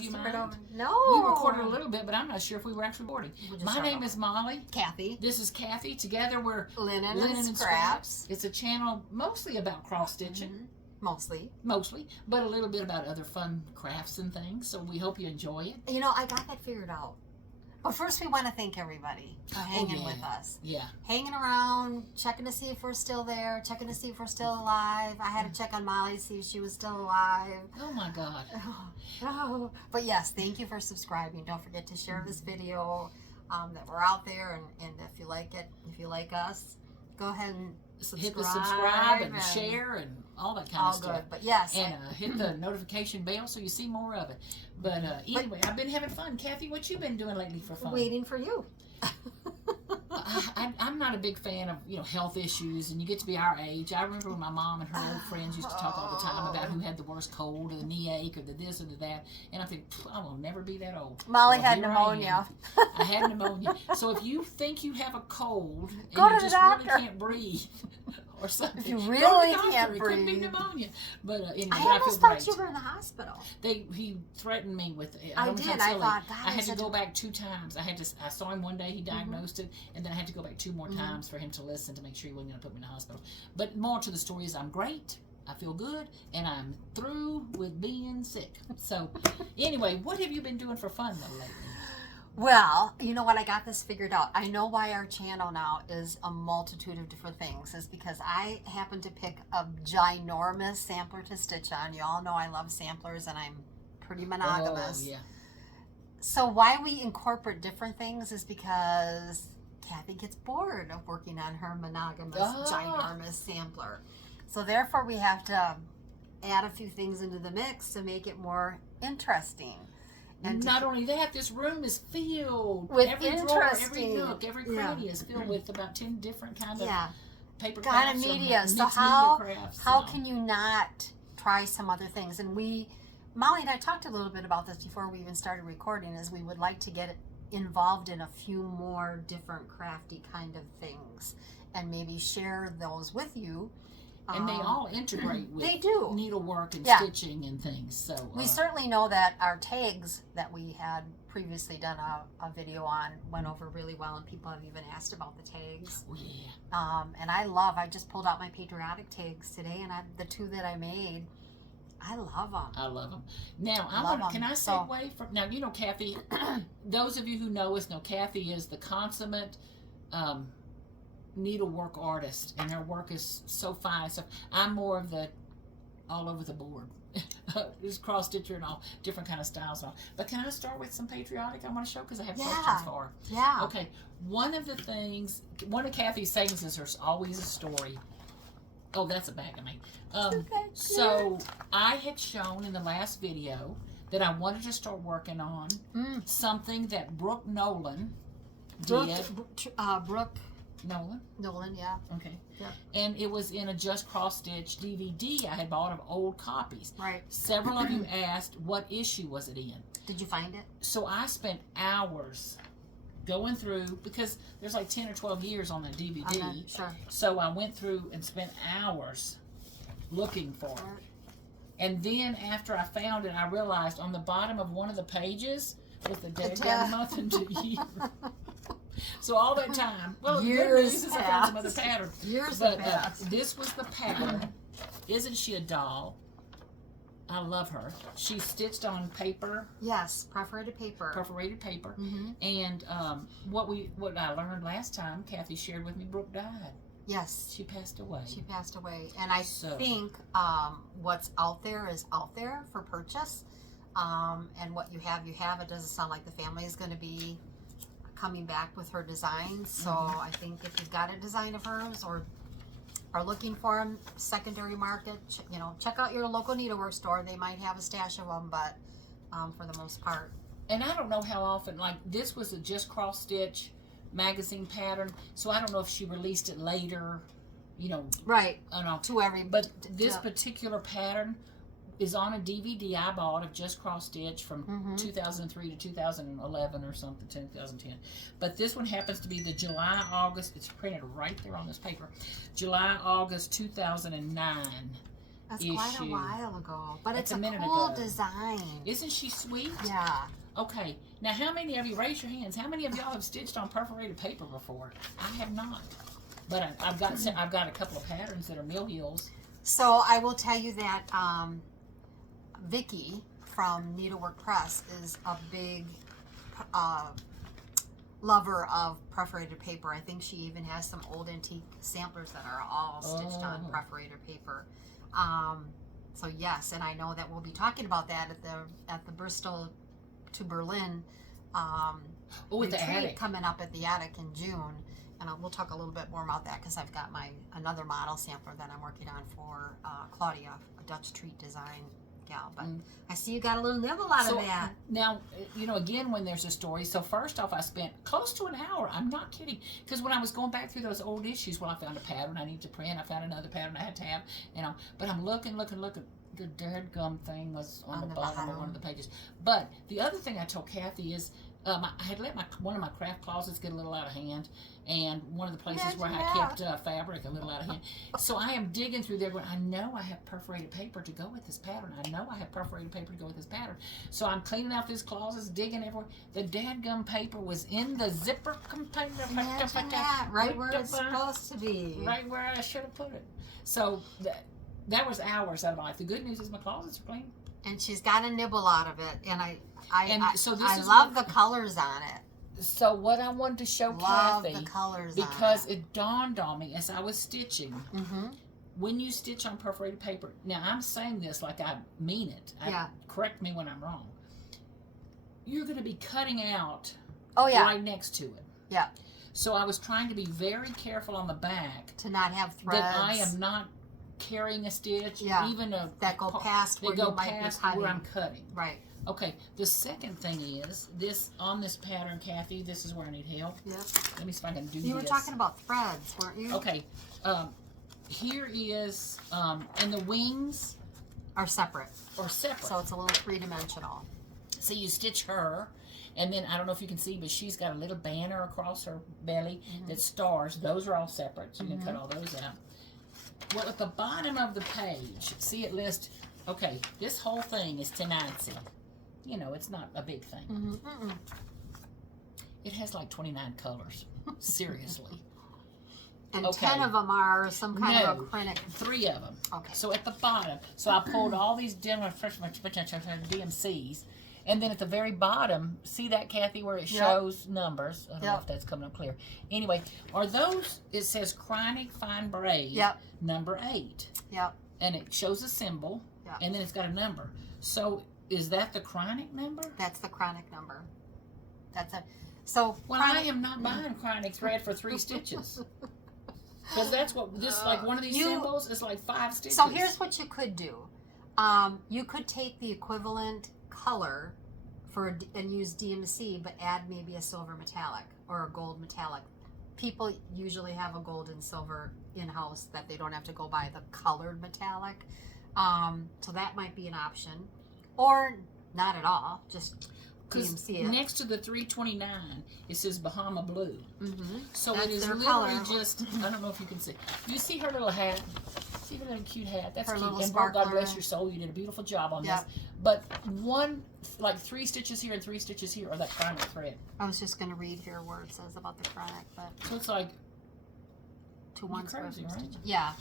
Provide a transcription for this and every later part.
Do you mind? No. We recorded a little bit, but I'm not sure if we were actually recording. My name is Molly. Kathy. This is Kathy. Together we're Linen and Scraps. It's a channel mostly about cross stitching. Mostly, but a little bit about other fun crafts and things. So we hope you enjoy it. You know, I got that figured out. But first, we want to thank everybody for hanging with us. Yeah. Hanging around, checking to see if we're still there, checking to see if we're still alive. I had to check on Molly to see if she was still alive. Oh, my God. Oh. But yes, thank you for subscribing. Don't forget to share this video, that we're out there. And if you like it, if you like us, go ahead and hit the subscribe and share and all that kind of stuff. Good, but yes. And hit the notification bell so you see more of it. But anyway, I've been having fun. Kathy, what you been doing lately for fun? Waiting for you. I'm not a big fan of, health issues, and you get to be our age. I remember when my mom and her old friends used to talk all the time about who had the worst cold or the knee ache or the this or the that, and I think, I will never be that old. Molly had pneumonia. I had pneumonia. So if you think you have a cold and go you to just the doctor. really can't breathe or something, if you really go to the doctor. can't It breathe. could be pneumonia. But anyway, I feel almost thought great. you were in the hospital. He threatened me with it. I did. I thought, God, I had to go back 2 times. I saw him one day. He diagnosed it, and then I had to go back 2 more times for him to listen to make sure he wasn't going to put me in the hospital. But more to the story is I'm great. I feel good, and I'm through with being sick. So, anyway, what have you been doing for fun though lately? Well, you know what? I got this figured out. I know why our channel now is a multitude of different things. Is because I happened to pick a ginormous sampler to stitch on. You all know I love samplers, and I'm pretty monogamous. Oh, yeah. So why we incorporate different things is because Kathy gets bored of working on her monogamous, ginormous sampler. So therefore, we have to add a few things into the mix to make it more interesting. And not only that, this room is filled with every drawer, every nook, every cranny is filled with about 10 different kinds of paper crafts, kind of media. So how can you not try some other things? And Molly and I talked a little bit about this before we even started recording. Is we would like to get involved in a few more different crafty kind of things, and maybe share those with you. And they all integrate with needlework and stitching and things. So we certainly know that our tags that we had previously done a video on went over really well, and people have even asked about the tags. Oh, yeah. And I just pulled out my Patriotic tags today, and the 2 that I made, I love them. I love them. Now, can I segue from... Now, Kathy, those of you who know us know Kathy is the consummate... needlework artist, and her work is so fine. So I'm more of the all over the board, just cross stitcher and all different kind of styles and all. But can I start with some Patriotic I want to show, because I have questions for her. Yeah. Okay. One of Kathy's sayings is there's always a story. Oh, that's a bag of me. So I had shown in the last video that I wanted to start working on something that Brooke Nolan did. Brooke Nolan, yeah. Okay. Yep. And it was in a Just Cross Stitch DVD I had bought of old copies. Right. Several of you asked what issue was it in. Did you find it? So I spent hours going through, because there's like 10 or 12 years on that DVD. Sure. So I went through and spent hours looking for it. And then after I found it, I realized on the bottom of one of the pages was the day, month, and year. So all that time, well, the good news is I found some other pattern. But this was the pattern. Isn't she a doll? I love her. She stitched on paper. Yes, perforated paper. Perforated paper. And what I learned last time, Kathy shared with me, Brooke died. Yes. She passed away. She passed away. And I think what's out there is out there for purchase. And what you have, you have. It doesn't sound like the family is going to be coming back with her designs. So I think if you've got a design of hers or are looking for them, secondary market, check out your local needlework store. They might have a stash of them, but for the most part. And I don't know how often, like this was a Just Cross Stitch magazine pattern, so I don't know if she released it later, Right. To every, but this particular pattern is on a DVD I bought of Just Cross Stitch from 2003 to 2011 or something, 2010. But this one happens to be the July-August, it's printed right there on this paper, July-August 2009 That's issue. quite a while ago. But That's it's a minute cool ago. design. Isn't she sweet? Yeah. Okay. Now, how many of you, raise your hands, how many of y'all have stitched on perforated paper before? I have not. But I've got a couple of patterns that are mill heels. So I will tell you that Vicky from Needlework Press is a big lover of perforated paper. I think she even has some old antique samplers that are all stitched on perforated paper. So yes, and I know that we'll be talking about that at the Bristol to Berlin retreat coming up at the Attic in June. And we'll talk a little bit more about that because I've got another model sampler that I'm working on for Claudia, a Dutch treat design gal. But I see you got a little nibble out of that. Now, again, when there's a story, so first off, I spent close to an hour. I'm not kidding. Because when I was going back through those old issues, I found a pattern I needed to print. I found another pattern I had to have. But I'm looking. The dead gum thing was on the bottom of one of the pages. But the other thing I told Kathy is, I had let one of my craft closets get a little out of hand, and one of the places where I kept fabric a little out of hand. So I am digging through there going, I know I have perforated paper to go with this pattern. I know I have perforated paper to go with this pattern. So I'm cleaning out these closets, digging everywhere. The dadgum paper was in the zipper container. Imagine that, right where it's supposed to be. Right where I should have put it. So that was hours out of my life. The good news is my closets are clean. And she's got a nibble out of it, and I love the colors on it. So what I wanted to show Kathy, the colors because it dawned on me as I was stitching, when you stitch on perforated paper, now I'm saying this like I mean it. Correct me when I'm wrong. You're going to be cutting out right next to it. Yeah. So I was trying to be very careful on the back. To not have threads. That I am not carrying a stitch, even that go past where you might be cutting. Where I'm cutting. Right. Okay. The second thing is on this pattern, Kathy. This is where I need help. Yep. Let me see if I can do this. You were talking about threads, weren't you? Okay. Here is and the wings are separate. So it's a little three-dimensional. So you stitch her. And then, I don't know if you can see, but she's got a little banner across her belly that stars. Those are all separate, so you can cut all those out. Well, at the bottom of the page, see it lists, okay, this whole thing is $10.90. It's not a big thing. It has like 29 colors. Seriously. And 10 of them are some kind of acrylic. 3 of them. Okay. So at the bottom, so I pulled all these DMCs. And then at the very bottom, see that, Kathy, where it shows numbers? I don't know if that's coming up clear. Anyway, are those, it says Chronic Fine Braid, number 8. Yep. And it shows a symbol, and then it's got a number. So is that the Chronic number? That's the Chronic number. That's it. So, well, I am not buying Chronic thread for 3 stitches. Because that's what, like one of these symbols is like 5 stitches. So here's what you could do. You could take the equivalent color and use DMC, but add maybe a silver metallic or a gold metallic. People usually have a gold and silver in-house that they don't have to go buy the colored metallic. So that might be an option. Or not at all, just DMC it. Next to the 329, it says Bahama Blue. So that's it is literally color. Just, I don't know if you can see. You see her little hat? See her little cute hat? That's her cute. And sparkler. God bless your soul, you did a beautiful job on this. But like 3 stitches here and 3 stitches here are that chronic thread. I was just going to read here where it says about the chronic, but so it's like to one crazy, right? Yeah.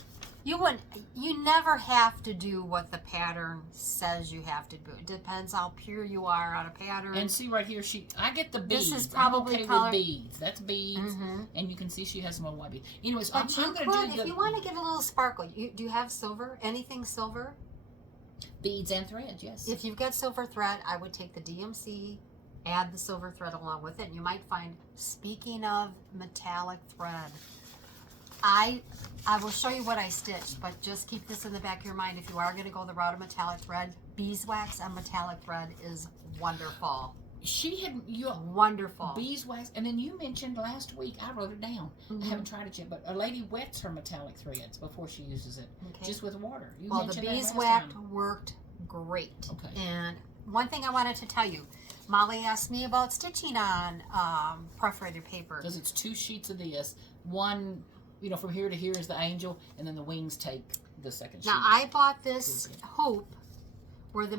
You never have to do what the pattern says you have to do. It depends how pure you are on a pattern. And see right here, I get the beads. This is probably I'm okay with beads. That's beads, and you can see she has some white beads. Anyways, but I'm going to do. If you want to get a little sparkle, do you have silver? Anything silver? Beads and thread, yes. If you've got silver thread, I would take the DMC, add the silver thread along with it, and you might find. Speaking of metallic thread. I will show you what I stitched, but just keep this in the back of your mind. If you are going to go the route of metallic thread, beeswax and metallic thread is wonderful. She had wonderful beeswax, and then you mentioned last week. I wrote it down. I haven't tried it yet, but a lady wets her metallic threads before she uses it, just with water. Well, the beeswax worked great. Okay. And one thing I wanted to tell you. Molly asked me about stitching on perforated paper. Because it's 2 sheets of this. One, from here to here is the angel, and then the wings take the second sheet. Now I bought this hoop where the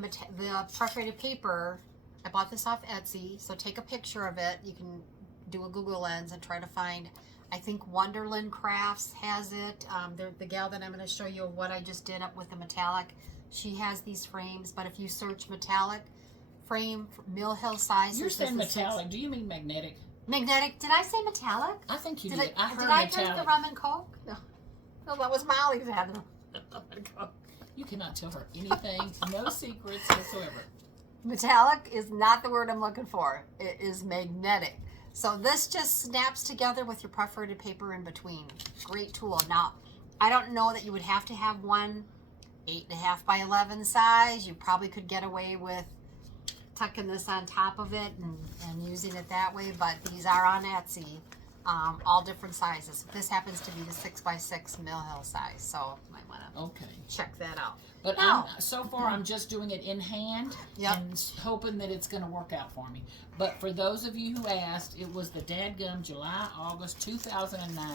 perforated paper. I bought this off Etsy, so take a picture of it. You can do a Google Lens and try to find. I think Wonderland Crafts has it. The gal that I'm going to show you what I just did up with the metallic, she has these frames. But if you search metallic frame, Mill Hill size. You're saying metallic. Do you mean magnetic? Magnetic. Did I say metallic? I think you did. I heard did I metallic. drink the rum and coke? No. No, that was Molly's had the rum and coke. You cannot tell her anything. No secrets whatsoever. Metallic is not the word I'm looking for. It is magnetic. So this just snaps together with your perforated paper in between. Great tool. Now, I don't know that you would have to have one 8.5 by 11 size. You probably could get away with tucking this on top of it and using it that way, but these are on Etsy, all different sizes. This happens to be the 6 by 6 Mill Hill size, so you might want to check that out. But so far I'm just doing it in hand and hoping that it's going to work out for me. But for those of you who asked, it was the dadgum July, August 2009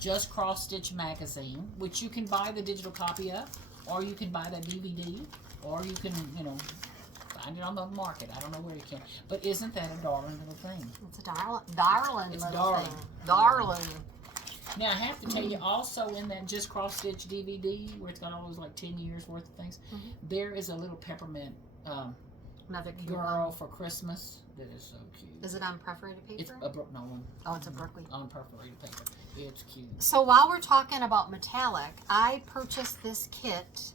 Just Cross Stitch magazine, which you can buy the digital copy of, or you can buy the DVD, or you can, find it on the market. I don't know where you can. But isn't that a darling little thing? It's a darling it's little darling. thing. Darling. Now, I have to tell you, also in that Just Cross Stitch DVD, where it's got all those like 10 years worth of things, there is a little peppermint Another cute girl one. for Christmas that is so cute. Is it on perforated paper? It's a Oh, it's a Berkeley. on perforated paper. It's cute. So while we're talking about metallic, I purchased this kit.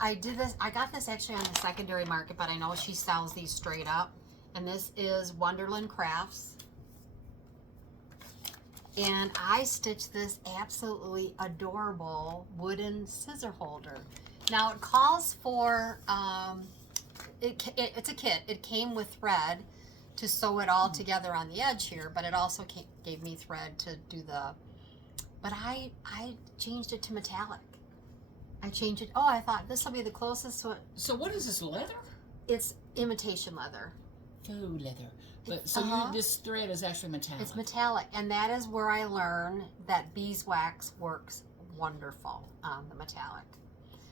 I got this actually on the secondary market, but I know she sells these straight up. And this is Wonderland Crafts. And I stitched this absolutely adorable wooden scissor holder. Now it calls for, it's a kit. It came with thread to sew it all together on the edge here, but it also gave me thread to do but I changed it to metallic. I changed it. Oh, I thought this will be the closest to it. So what is this, leather? It's imitation leather. Faux leather. But so this thread is actually metallic. It's metallic, and that is where I learned that beeswax works wonderful on the metallic.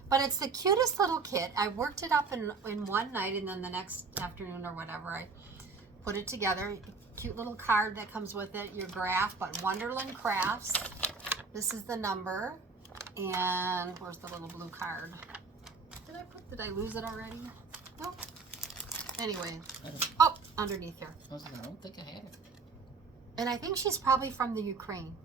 But it's the cutest little kit. I worked it up in one night, and then the next afternoon or whatever, I put it together. Cute little card that comes with it, your graph, but Wonderland Crafts. This is the number, and where's the little blue card? Did I lose it already? No. Anyway, underneath here. I don't think I had it. And I think she's probably from the Ukraine.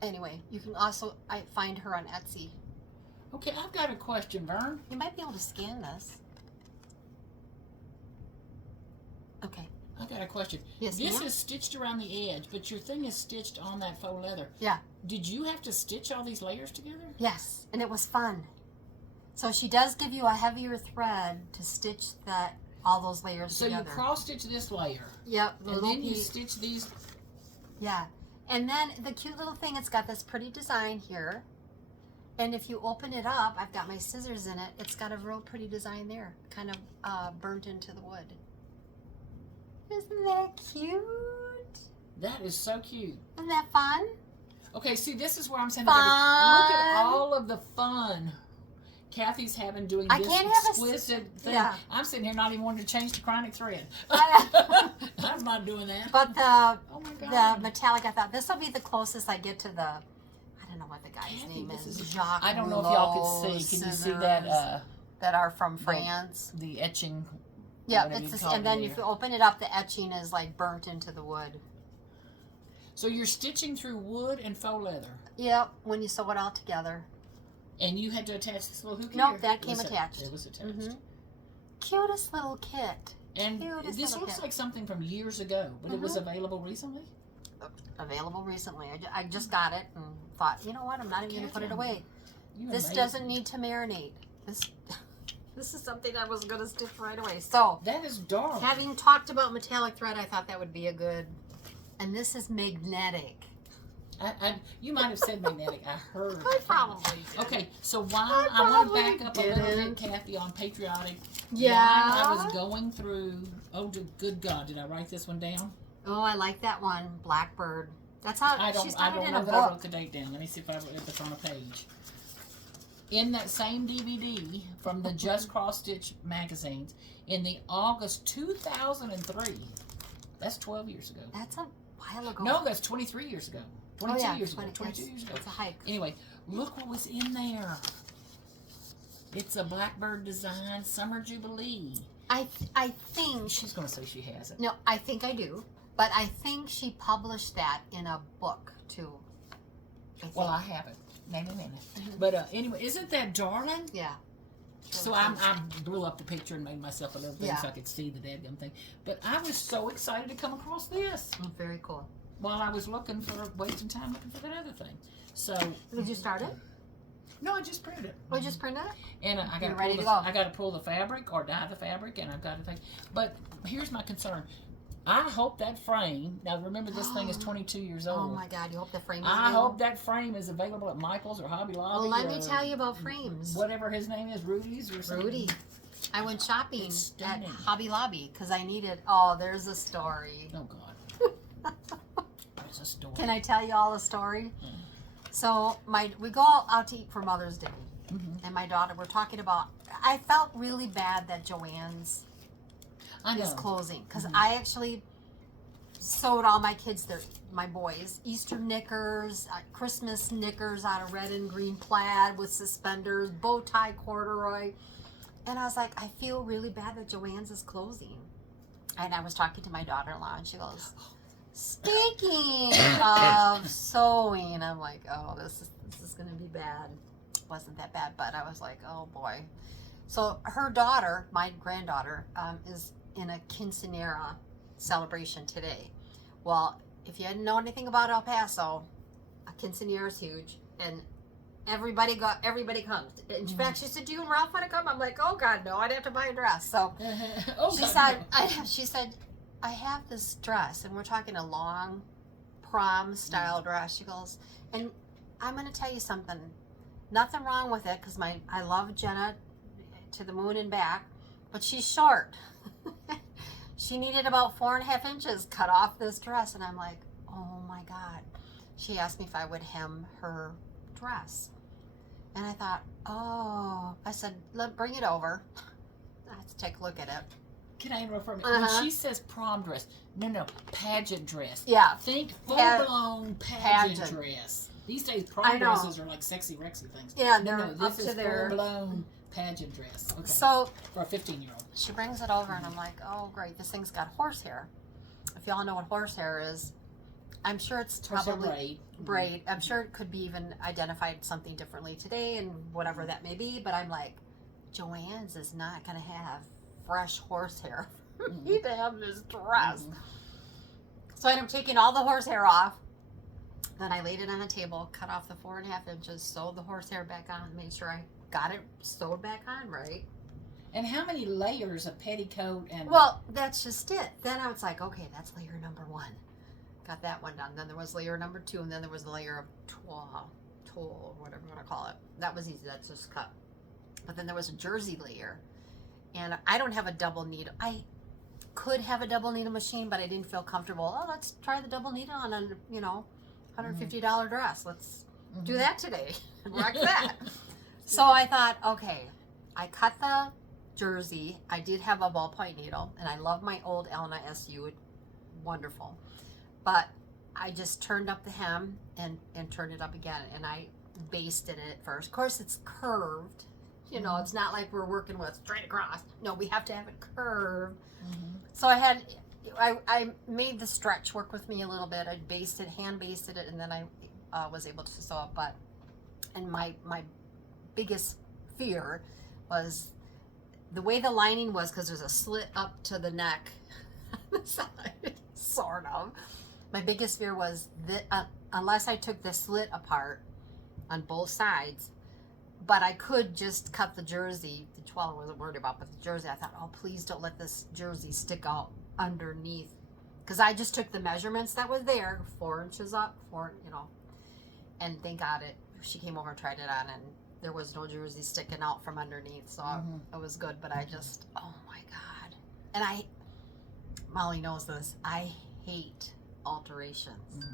Anyway, you can also find her on Etsy. Okay, I've got a question, Vern. You might be able to scan this. Okay. I've got a question. Yes, this ma'am? is stitched around the edge, but your thing is stitched on that faux leather. Yeah. Did you have to stitch all these layers together? Yes, and it was fun. So she does give you a heavier thread to stitch all those layers together. So you cross stitch this layer. Yep. And then you stitch these. Yeah. And then the cute little thing, it's got this pretty design here. And if you open it up, I've got my scissors in it. It's got a real pretty design there, kind of burnt into the wood. Isn't that cute? That is so cute. Isn't that fun? Okay, see, this is where I'm saying, fun. Look at all of the fun Kathy's having doing this exquisite thing. Yeah. I'm sitting here not even wanting to change the chronic thread. I'm not doing that. But the metallic, I thought this will be the closest I get to the, I don't know what the guy's name is. Jacques I don't know if y'all can see. Can you see that? That are from France. The etching. Yeah, and then if you open it up, the etching is like burnt into the wood. So you're stitching through wood and faux leather. Yep, when you sew it all together. And you had to attach this little hook? Nope, that came attached. It was attached. Cutest little kit. And this looks like something from years ago, but it was available recently? Available recently. I just got it and thought, you know what, I'm not even going to put it away. This doesn't need to marinate. This is something I was going to stitch right away. So that is dark. Having talked about metallic thread, I thought that would be a good. And this is magnetic. You might have said magnetic. I heard. I probably did. Okay, so while I want to back up a little bit, Kathy, on Patriotic. Yeah. While I was going through. Oh, good God! Did I write this one down? Oh, I like that one, Blackbird. That's how I she's don't got it in know a that I wrote book. the date down. Let me see if it's on a page. In that same DVD from the Just Cross Stitch magazines, in the August 2003, that's 12 years ago. That's a while ago. No, that's 23 years ago. 22 years ago. 22 years ago. It's a hike. Anyway, look what was in there. It's a Blackbird design Summer Jubilee. I think She's going to say she has it. No, I think I do, but I think she published that in a book too. Well, I have it. No. But anyway, isn't that darling? Yeah. So I blew up the picture and made myself a little thing so I could see the dadgum thing. But I was so excited to come across this. Very cool. While I was wasting time looking for that other thing. So. Did you start it? No, I just printed it. Oh, you just printed it? And I got to pull the fabric or dye the fabric, and I've got to think. But here's my concern. I hope that frame. Now remember, this thing is 22 years old. Oh my God! You hope the frame is I available? hope that frame is available at Michael's or Hobby Lobby. Well, let me tell you about frames. Whatever his name is, Rudy's or something. Rudy. I went shopping at Hobby Lobby because I needed. Oh, there's a story. Oh God. There's a story. Can I tell you all the story? Yeah. So we go out to eat for Mother's Day, and my daughter. We're talking about. I felt really bad that Joann's is closing because I actually sewed all my kids, my boys, Easter knickers, Christmas knickers out of red and green plaid with suspenders, bow tie corduroy, and I was like, I feel really bad that Joann's is closing. And I was talking to my daughter-in-law, and she goes, speaking of sewing, I'm like, oh, this is gonna be bad. It wasn't that bad, but I was like, oh boy. So her daughter, my granddaughter, is in a quinceanera celebration today. Well, if you didn't know anything about El Paso, a quinceanera is huge, and everybody comes. In fact, she said, "Do you and Ralph want to come?" I'm like, "Oh God, no! I'd have to buy a dress." So she said, "I have this dress, and we're talking a long prom style dress." She goes, "And I'm going to tell you something. Nothing wrong with it, because I love Jenna to the moon and back, but she's short." She needed about 4.5 inches cut off this dress, and I'm like, oh my God. She asked me if I would hem her dress, and I thought, oh, I said, bring it over. Let's take a look at it. Can I interrupt for a minute? When she says prom dress, no, pageant dress. Yeah. Think full-blown pageant dress. These days, prom dresses are like sexy, rexy things. Yeah, no, this is full-blown pageant dress. Okay. So for a 15-year-old. She brings it over, and I'm like, oh, great, this thing's got horsehair. If y'all know what horsehair is, I'm sure it's probably braid. I'm sure it could be even identified something differently today and whatever that may be, but I'm like, Joann's is not going to have fresh horsehair for me to have this dress. So I ended up taking all the horsehair off. Then I laid it on the table, cut off the 4.5 inches, sewed the horsehair back on, made sure I got it sewed back on right. And how many layers of petticoat and... Well, that's just it. Then I was like, okay, that's layer number 1. Got that one done. Then there was layer number 2, and then there was the layer of tulle, or whatever you want to call it. That was easy. That's just cut. But then there was a jersey layer. And I don't have a double needle. I could have a double needle machine, but I didn't feel comfortable. Oh, let's try the double needle on a, $150 dress. Let's do that today. Rock that. So I thought, okay, I cut the jersey. I did have a ballpoint needle, and I love my old Elna SU. Wonderful. But I just turned up the hem and turned it up again, and I basted it first. Of course, it's curved. It's not like we're working with straight across. No, we have to have it curved. So I made the stretch work with me a little bit. I hand basted it, and then I was able to sew it. And my biggest fear was the way the lining was, because there's a slit up to the neck on the side, sort of. My biggest fear was that unless I took the slit apart on both sides, but I could just cut the jersey. The tulle I wasn't worried about, but the jersey, I thought, oh, please don't let this jersey stick out underneath, because I just took the measurements that was there, 4 inches up, and thank God she came over and tried it on, and there was no jersey sticking out from underneath, so it was good. But I just, oh my God. And Molly knows this, I hate alterations.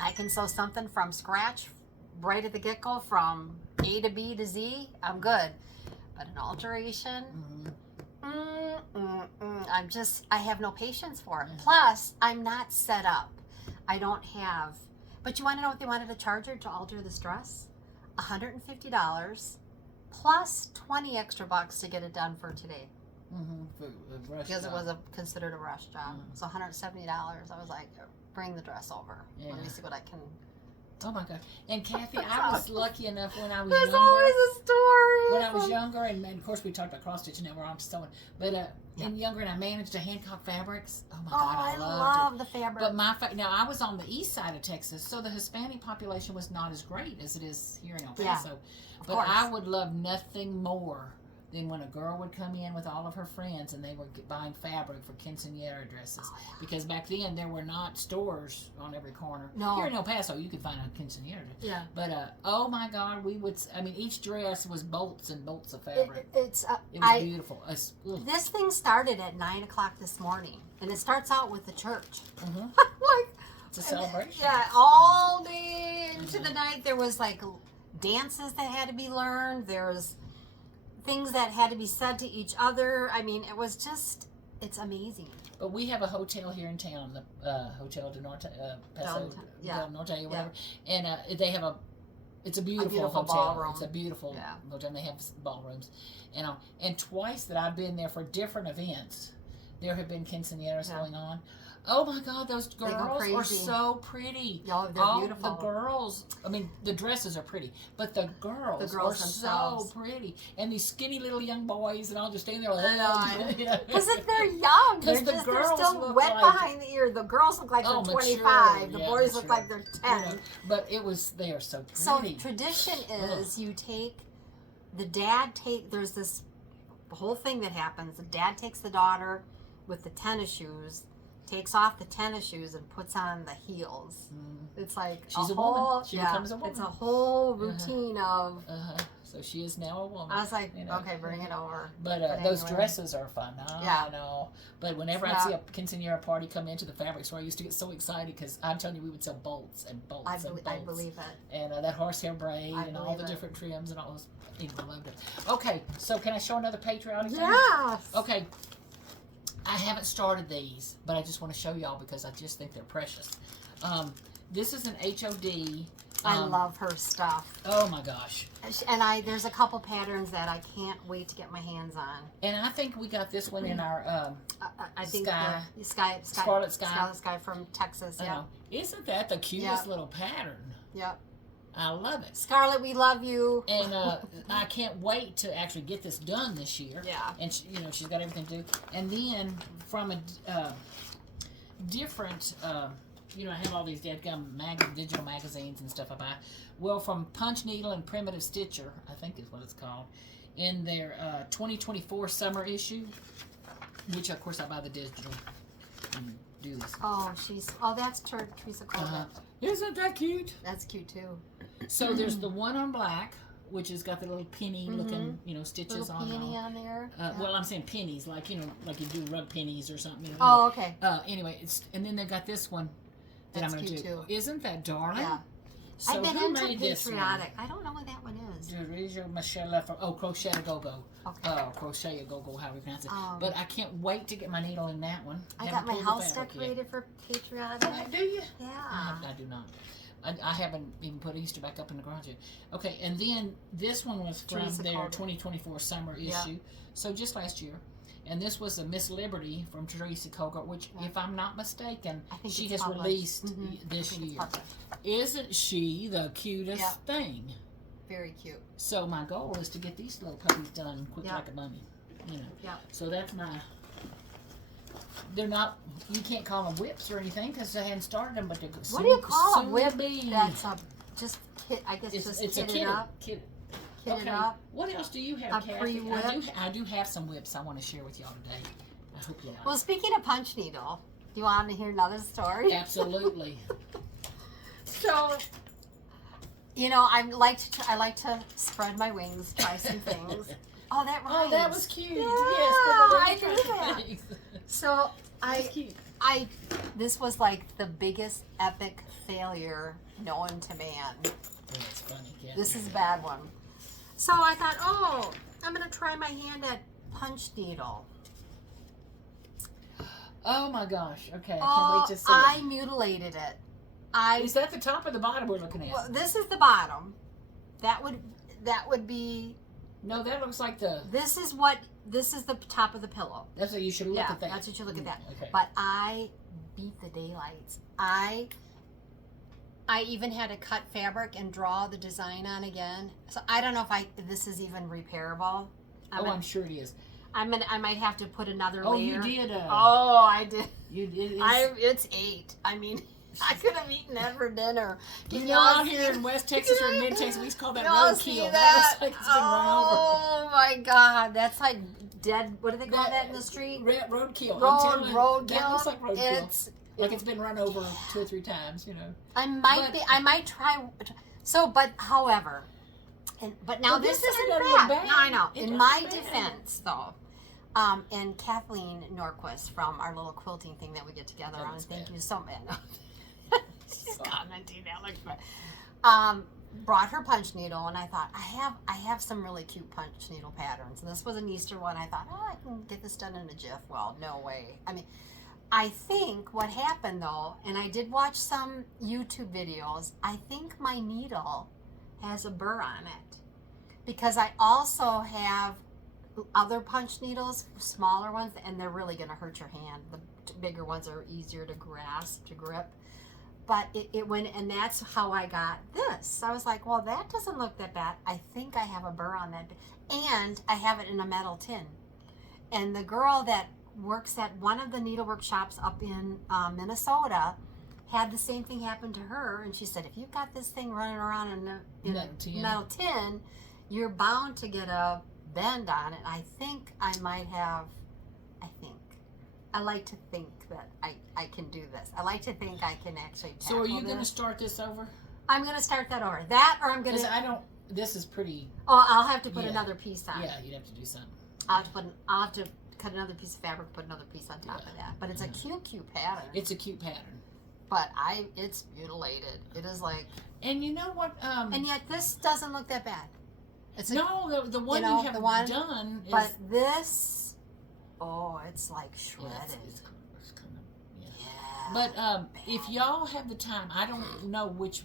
I can sew something from scratch right at the get-go from A to B to Z. I'm good. But an alteration, I have no patience for it. Plus, I'm not set up. I don't have, but you want to know what they wanted to charge her to alter this dress? $150 plus 20 extra bucks to get it done for today. Because it was considered a rush job. So $170. I was like, bring the dress over. Yeah. Let me see what I can. Oh my God. And Kathy, I was lucky enough when I was There's younger. always a story. When I was younger, and of course we talked about cross stitching, now we're on to sewing. But and younger, and I managed to Hancock fabrics. Oh my God, I love the fabric. But now I was on the east side of Texas, so the Hispanic population was not as great as it is here in El Paso. Yeah, but I would love nothing more than when a girl would come in with all of her friends and they were buying fabric for quinceañera dresses. Because back then there were not stores on every corner. No. Here in El Paso you could find a quinceañera dress. Yeah. But oh my God, each dress was bolts and bolts of fabric. It was beautiful. This thing started at 9 o'clock this morning, and it starts out with the church. It's a celebration. Yeah, all day into the night. There was like dances that had to be learned. There's things that had to be said to each other. I mean, it was just, it's amazing. But we have a hotel here in town, the Hotel de Norte, Paso del Norte or whatever, and they have it's a beautiful hotel. Ballroom. It's a beautiful hotel, and they have ballrooms, and twice that I've been there for different events, there have been quinceañeras going on. Oh my God, those girls are so pretty. Oh, they're beautiful. The girls, I mean, the dresses are pretty, but the girls are so pretty. And these skinny little young boys, and I'll just stand there like, because they're young. They're still wet behind the ear. The girls look like they're 25. The boys look like they're 10. But they are so pretty. So the tradition is there's this whole thing that happens. The dad takes the daughter with the tennis shoes, takes off the tennis shoes and puts on the heels. It's like she's a woman. She becomes a woman. It's a whole routine of. So she is now a woman. I was like, okay, bring it over. But those dresses are fun. I know. But whenever I see a quinceañera party come into the fabric store, I used to get so excited because I'm telling you, we would sell bolts and bolts and bolts. I believe it. And that horsehair braid and all the different trims and all those. I loved it. Okay, so can I show another Patriotic thing? Yes. Okay. I haven't started these, but I just want to show y'all because I just think they're precious. This is an HOD. I love her stuff. Oh my gosh. And there's a couple patterns that I can't wait to get my hands on. And I think we got this one in our Scarlet Sky from Texas. Yeah. Isn't that the cutest little pattern? Yep. I love it. Scarlett, we love you. And I can't wait to actually get this done this year. Yeah. And she's got everything to do. And then from a different, I have all these dadgum digital magazines and stuff I buy. Well, from Punch Needle and Primitive Stitcher, I think is what it's called, in their 2024 summer issue, which of course I buy the digital and do this. That's Teresa Corbett. Isn't that cute? That's cute too. So there's the one on black, which has got the little penny looking, stitches on there. Well, I'm saying pennies, like you do rug pennies or something. Oh, okay. Anyway, and then they've got this one that I'm going to do. Too. Isn't that darling? Yeah. So I've been who into made this one? Patriotic. I don't know what that one is. Crochet a Go-Go. Okay. Crochet a Go-Go, however you pronounce it. But I can't wait to get my needle in that one. I got my house decorated for Patriotic. Do you? Yeah. I do not. I haven't even put Easter back up in the garage yet. Okay, and then this one was from their 2024 summer issue. So just last year. And this was a Miss Liberty from Teresa Colgart, which, if I'm not mistaken, she has released this year. Isn't she the cutest thing? Very cute. So my goal is to get these little puppies done quick like a mummy. So that's my... They're not... You can't call them whips or anything because I hadn't started them, but they're... What do you call a whip? That's just kitted up. Okay. Up. What else do you have, a Kathy? pre-whip. I do have some whips I want to share with y'all today. I hope you like. Well, speaking of punch needle, do you want to hear another story? Absolutely. So, I like to spread my wings, try some things. Oh, that rhymes. Oh, that was cute. Yeah, yes, I do that. So I This was like the biggest epic failure known to man. That's funny. This is a bad one. So I thought, oh, I'm going to try my hand at punch needle. Oh my gosh. Okay. I Oh, can't wait to see I it. mutilated it. Is that the top or the bottom we're looking at? Well, this is the bottom. That would be. No, that looks like the. This is the top of the pillow. That's what you should look at that. That's what you look at that. Okay. But I beat the daylights. I even had to cut fabric and draw the design on again. So I don't know if this is even repairable. I'm sure it is. I might have to put another Oh, layer. you did. Oh, I did. You did. It's 8. I mean, I could have eaten that for dinner. You know, out here in West Texas or Mid Texas, we call that roadkill. That looks like it's been run over. Oh my God, that's like dead. What do they call that in the street? Roadkill. Roadkill. That looks like roadkill. It's been run over 2 or 3 times. You know. I might try. So, but however, but now Well, this this isn't doesn't look bad. bad. No, I know. It In doesn't my bad. defense, though. And Kathleen Norquist from our little quilting thing that we get together That on. looks Thank bad. you so much. She's So- commenting that looks bad. Brought her punch needle, and I thought I have some really cute punch needle patterns. And this was an Easter one. I thought, oh, I can get this done in a jiff. Well, no way. I mean, I think what happened though, and I did watch some YouTube videos. I think my needle has a burr on it because I also have other punch needles, smaller ones, and they're really going to hurt your hand. The bigger ones are easier to grasp, to grip. But it went, and that's how I got this. I was like, well, that doesn't look that bad. I think I have a burr on that. And I have it in a metal tin. And the girl that works at one of the needlework shops up in Minnesota had the same thing happen to her. And she said, if you've got this thing running around in a metal tin, you're bound to get a bend on it. I think I might have, I like to think that I can do this. I like to think I can actually tackle So are you going to this. start this over? I'm going to start that over. That, or I'm going Because to... I don't, this is pretty, Oh, I'll have to put Yeah. another piece on. yeah, you'd have to do something. I'll have to cut another piece of fabric, put another piece on top of that. But it's a cute pattern. It's a cute pattern. But it's mutilated. It is like... And you know what? And yet this doesn't look that bad. It's No, the one you know, you have the one, done is... But this... Oh, it's like shredded. it's kind of, yeah. Yeah. But if y'all have the time, I don't know which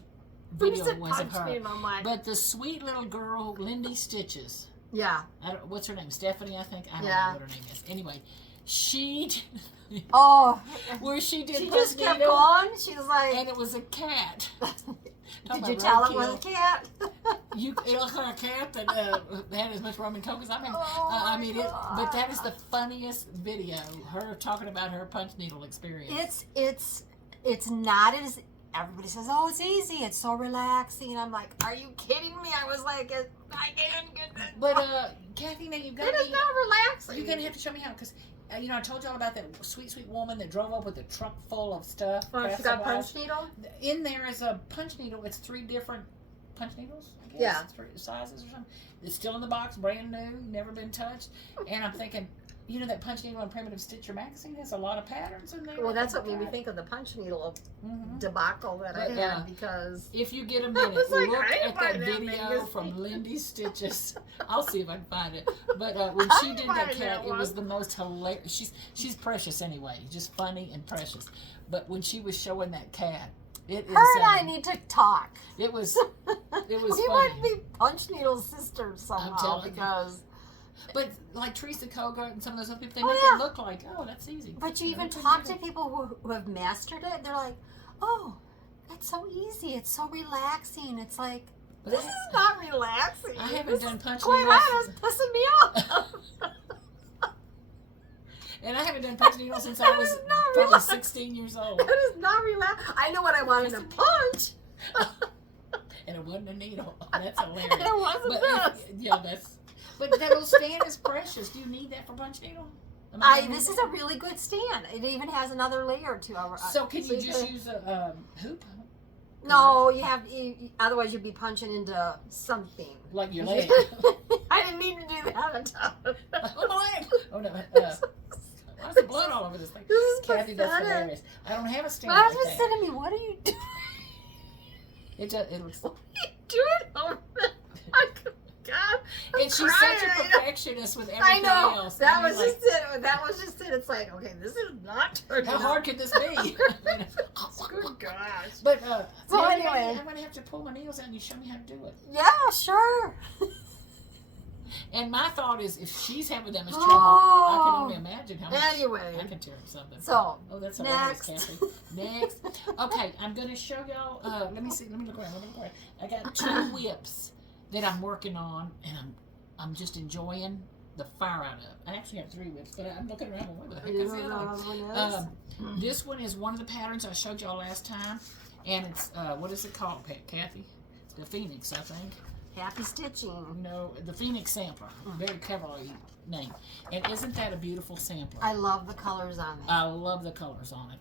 video it was of her, but the sweet little girl, Lindy Stitches. Yeah. What's her name? Stephanie, I think. I don't Yeah. know what her name is. Anyway, she Oh. where she did She punch just kept needle, going. She was like... and it was a cat. Did you tell it was a cat? It looked like a cat that had as much rum and coke as I mean. Oh I my mean, but that is the funniest video. Her talking about her punch needle experience. It's not as everybody says. Oh, it's easy. It's so relaxing. I'm like, are you kidding me? I was like, I can't get this. But Kathy, now you've got It is not relaxing. You're gonna have to show me how, because you know I told y'all about that sweet woman that drove up with a truck full of stuff. Oh, she got punch needle. In there is a punch needle. It's 3 different punch needles. I guess. Yeah. 3 sizes or something. It's still in the box, brand new, never been touched. And I'm thinking, you know, that punch needle in Primitive Stitcher magazine has a lot of patterns in there. Well, that's what made me think of the punch needle Mm-hmm. debacle that I But, had because If you get a minute, was like, look I ain't at that buying that video magazine. from Lindy Stitches. I'll see if I can find it. But when she did that buying cat, that it was one. the most hilarious. She's precious anyway, just funny and precious. But when she was showing that cat, it is. her and I need to talk. It was. It was We funny. might be punch needle sisters somehow telling you. because. But like Teresa Koga and some of those other people, they Oh, make yeah. it look like, oh, that's easy. But you even can talk do to it. people who have mastered it. They're like, oh, it's so easy. It's so relaxing. It's like, But this is not relaxing. I haven't This done is punch quite needles. honest, pissing me off. And I haven't done punch needles since I That was is not probably relaxing. 16 years old. That is not relaxing. I know what I wanted to punch. And it wasn't a needle. That's hilarious. And it wasn't But this. yeah, that's. But that little stand is precious. Do you need that for punch needle? Am I gonna This need is that? a really good stand. It even has another layer to it. So can you just use a hoop? No, you have. Otherwise, you'd be punching into something. Like your leg? I didn't mean to do that on top of it. Oh, my leg! Oh no. Why's the blood all over this thing? This is Kathy, that's pathetic. hilarious. I don't have a stand My like husband that. said to me, "What are you doing? It looks. What are you doing over there?" Oh, God, I'm And she's crying such a right now. perfectionist with I everything know. else. That I mean, was like, just it. That was just it. It's like, okay, this is not turning how out. hard could this be? Good gosh. But So Nanny, anyway. I'm gonna have to pull my nails out and you show me how to do it. Yeah, sure. And my thought is, if she's having that much trouble, I can only imagine how much Anyway. I can tear up something. So, Oh, that's hilarious, next. Kathy. Next. Okay, I'm going to show y'all. Let me see. Let me look around. I got 2 whips that I'm working on, and I'm just enjoying the fire out of it. I actually have 3 whips, but I'm looking around. What the heck is the other one? This one is one of the patterns I showed y'all last time, and it's what is it called, Kathy? The Phoenix, I think. Happy stitching. No, the Phoenix Sampler. Very cleverly named. And isn't that a beautiful sampler? I love the colors on it. I love the colors on it.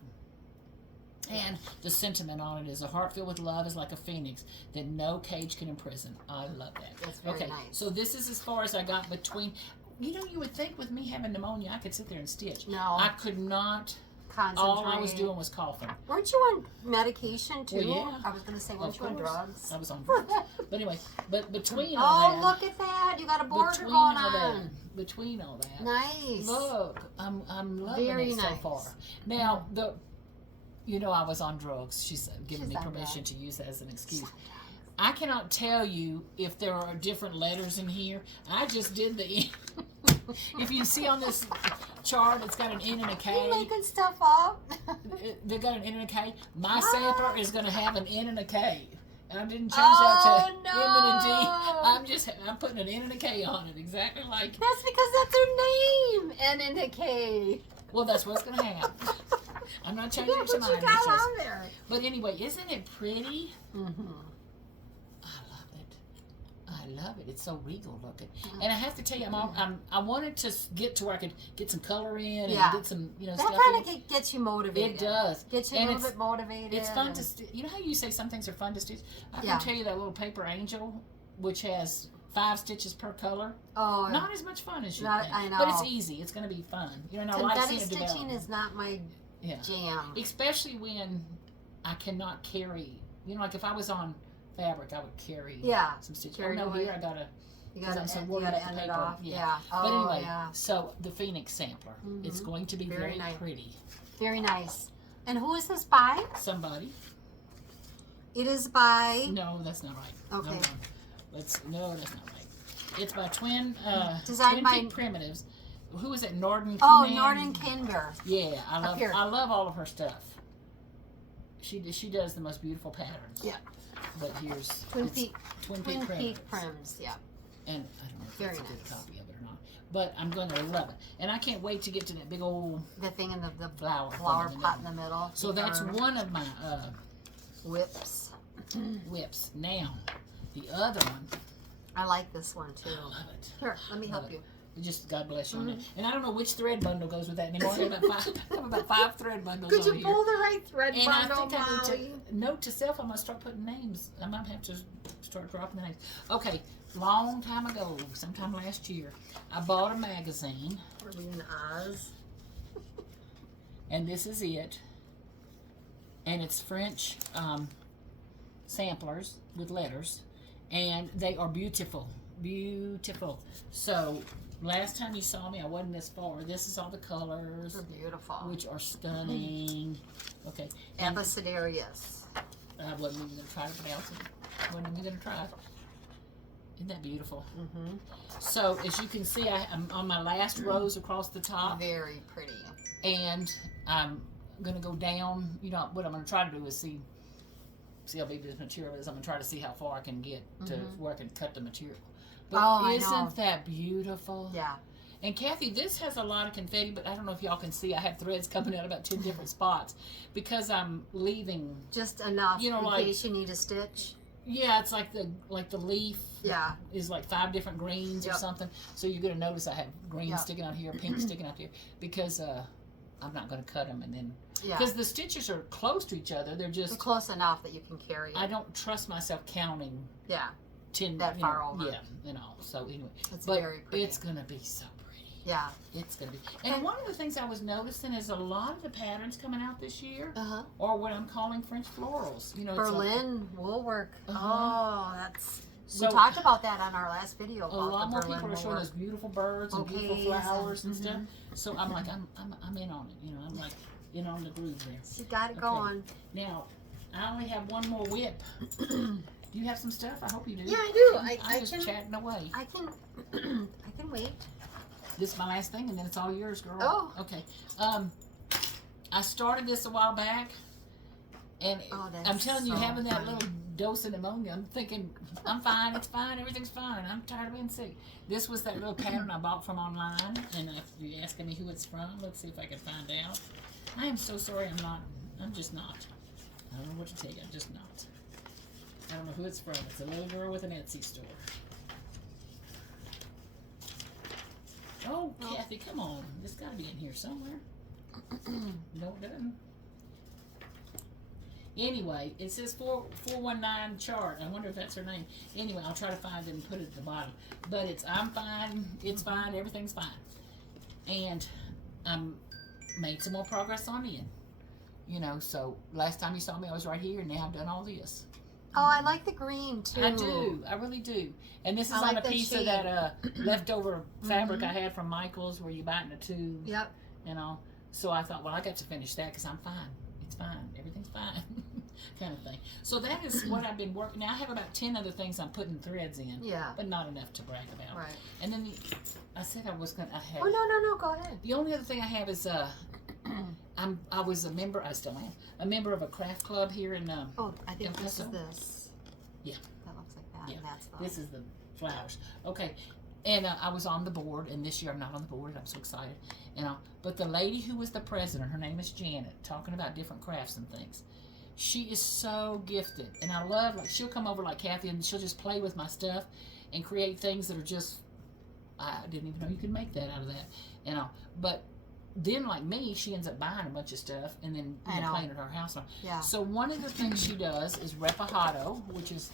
And the sentiment on it is, a heart filled with love is like a phoenix that no cage can imprison. I love that. That's very nice. So this is as far as I got between. You know, you would think with me having pneumonia, I could sit there and stitch. No. I could not. Concentrate. All I was doing was coughing. Weren't you on medication too? Well, yeah. I was going to say, weren't you on drugs? I was on drugs. But anyway, but between all that. Oh, look at that. You got a border Between going all on. Between all that. Nice. Look, I'm loving Very it so nice. far. Now, I was on drugs. She's given me on permission to use that as an excuse. I cannot tell you if there are different letters in here. I just did the N. If you see on this chart, it's got an N and a K. You making stuff up? They got an N and a K. My sampler is going to have an N and a K. And I didn't change Oh, that to M and a D. I'm putting an N and a K on it, exactly like. That's because that's her name. N and a K. Well, that's what's going to happen. I'm not changing Yeah, it to what you my got initials. on there? But anyway, isn't it pretty? Mm-hmm. I love it. It's so regal looking. And I have to tell you, I wanted to get to where I could get some color in and get some, That stuff kind in. of gets you motivated. It does. Gets you a little bit motivated. It's fun to stitch. You know how you say some things are fun to stitch? I can tell you that little paper angel, which has 5 stitches per color. Oh, not as much fun as you think. I know. But it's easy. It's going to be fun. You know, I like seeing it stitching develop. is not my jam. Especially when I cannot carry. You know, like if I was on fabric, I would carry some stitches. Carry no, away. here I gotta. You gotta so end paper. it off. Yeah. Oh, But anyway, yeah. so the Phoenix sampler. It's going to be very nice. pretty. Very nice. And who is this by? Somebody. It is by. No, that's not right. Okay. No, that's not right. It's by Twin Designed by Peak Primitives. Who is it? Norden. Oh, Norden Kinder. Yeah, I love all of her stuff. She does the most beautiful patterns. Yeah. But here's Twin Peak Primitives. Prims. Yeah. And I don't know if Very that's a good nice. copy of it or not. But I'm going to love it. And I can't wait to get to that big old The thing in the flower pot in the middle. So that's one of my whips. whips. Now, the other one. I like this one too. I love it. Here, let me help you. Just God bless you on it. And I don't know which thread bundle goes with that anymore. I have about 5 thread bundles Could on you here. pull the right thread And bundle, I think I Molly? need to note to self. I'm gonna start putting names. I might have to start dropping the names. Okay, long time ago, sometime last year, I bought a magazine. Are we in Oz? And this is it. And it's French samplers with letters, and they are beautiful, beautiful. So last time you saw me, I wasn't this far. This is all the colors, They're beautiful. which are stunning. Okay, And the Siderius. I wasn't even gonna try to pronounce it. Wasn't even gonna try. Isn't that beautiful? Mm-hmm. So as you can see, I'm on my last rows across the top, Very pretty. and I'm gonna go down. You know what I'm gonna try to do is see how big this material is. I'm gonna try to see how far I can get to where I can cut the material. But I know. isn't that beautiful? Yeah. And Kathy, this has a lot of confetti, but I don't know if y'all can see. I have threads coming out about 10 different spots because I'm leaving. Just enough You know, in like- case you need a stitch. Yeah, it's like the leaf. Yeah. Is like 5 different greens or something. So you're gonna notice I have green sticking out here, pink sticking out here, because I'm not gonna cut them and then because the stitches are close to each other. They're just close enough that you can carry it. I don't trust myself counting. Yeah. 10 That far over. Yeah, you know. So anyway, It's but very pretty. it's gonna be so pretty. Yeah. It's going to be. And one of the things I was noticing is a lot of the patterns coming out this year are what I'm calling French florals. You know, Berlin wool work. Oh, that's... So, we talked about that on our last video. A lot more people are showing those beautiful birds and beautiful flowers and stuff. So I'm like, I'm in on it. You know, I'm like in on the groove there. She got it going. Now, I only have one more whip. Do you have some stuff? I hope you do. Yeah, I do. I'm just chatting away. I can wait. This is my last thing, and then it's all yours, girl. Oh. Okay. I started this a while back, and I'm telling you, having that little dose of pneumonia, I'm thinking, I'm fine, it's fine, everything's fine. I'm tired of being sick. This was that little pattern I bought from online, and if you're asking me who it's from, let's see if I can find out. I am so sorry I'm just not. I don't know what to tell you, I'm just not. I don't know who it's from. It's a little girl with an Etsy store. Oh, Kathy, come on. It's got to be in here somewhere. No, it doesn't. Anyway, it says 419 chart. I wonder if that's her name. Anyway, I'll try to find it and put it at the bottom. But I'm fine, it's fine, everything's fine. And made some more progress on it. You know, so last time you saw me, I was right here, and now I've done all this. Oh, I like the green too. I do. I really do. And this is on a piece of that leftover fabric I had from Michael's, where you buy it in a tube. Yep. You know. So I thought, well, I got to finish that because I'm fine. It's fine. Everything's fine. Kind of thing. So that is what I've been working. Now I have about 10 other things I'm putting threads in. Yeah. But not enough to brag about. Right. And then I said I was gonna. I had. Oh no! Go ahead. The only other thing I have is I was a member. I still am a member of a craft club here in. Oh, I think this is this. Yeah. That looks like that. Yeah. And that's the... This is the flowers. Okay. And I was on the board, and this year I'm not on the board. I'm so excited. But the lady who was the president, her name is Janet, talking about different crafts and things. She is so gifted, and I love, like, she'll come over like Kathy, and she'll just play with my stuff and create things that are just, I didn't even know you could make that out of that. But then, like me, she ends up buying a bunch of stuff and then playing at her house. Yeah. So one of the things she does is repajado, which is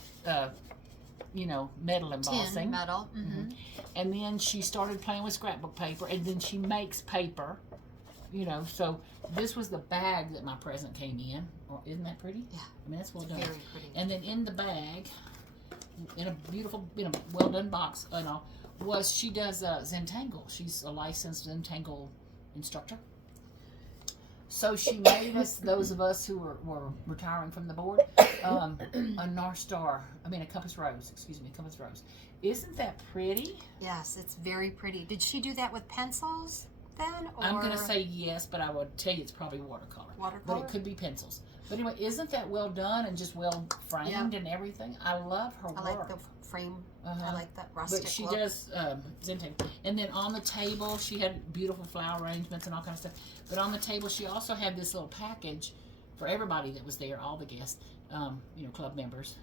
metal embossing. Tin, metal. Mm-hmm. And then she started playing with scrapbook paper, and then she makes paper. So this was the bag that my present came in. Isn't that pretty? Yeah. I mean, that's well done. Very pretty. And then in the bag, in a beautiful, well done box, she does Zentangle. She's a licensed Zentangle instructor. So she made us, those of us who were retiring from the board, a North Star, a compass rose, compass rose. Isn't that pretty? Yes, it's very pretty. Did she do that with pencils then? Or... I'm going to say yes, but I would tell you it's probably watercolor. Watercolor? But it could be pencils. But anyway, isn't that well done and just well framed and everything? I love her work. I like the frame. I like that rustic But she look. does Zentangle. And then on the table, she had beautiful flower arrangements and all kinds of stuff. But on the table, she also had this little package for everybody that was there, all the guests, club members.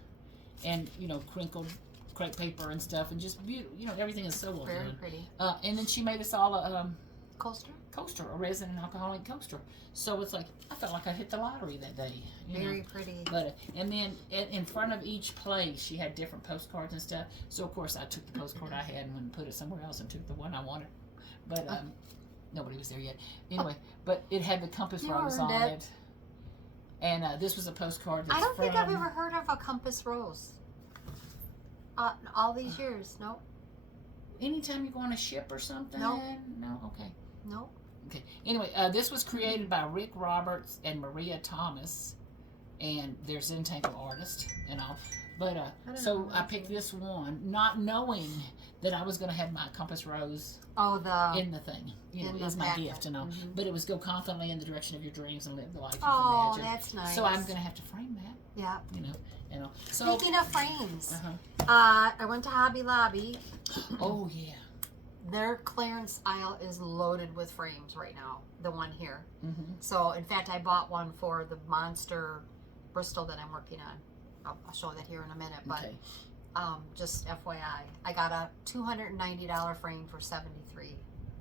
And, crinkled crepe paper and stuff. And just beautiful, everything is so well done. Very pretty. And then she made us all a... coaster, a resin and alcoholic coaster. So it's like I felt like I hit the lottery that day. Very pretty. But and then in front of each place she had different postcards and stuff. So of course I took the postcard I had and went and put it somewhere else and took the one I wanted. But nobody was there yet. Anyway, but it had the compass rose on it. And this was a postcard. That's I don't think I've ever heard of a compass rose. All these years, no. Anytime you go on a ship or something? No. No? Okay. No. Okay. Anyway, this was created by Rick Roberts and Maria Thomas, and they're Zentangle artists and all. But so I picked this one, not knowing that I was going to have my compass rose in the thing. Is my gift and all. Mm-hmm. But it was go confidently in the direction of your dreams and live the life you can imagine. That's nice. So I'm going to have to frame that. Yeah. So, speaking of frames, I went to Hobby Lobby. Oh yeah. Their clearance aisle is loaded with frames right now. The one here. Mm-hmm. So in fact, I bought one for the Monster Bristol that I'm working on. I'll show that here in a minute. But just FYI, I got a $290 frame for $73.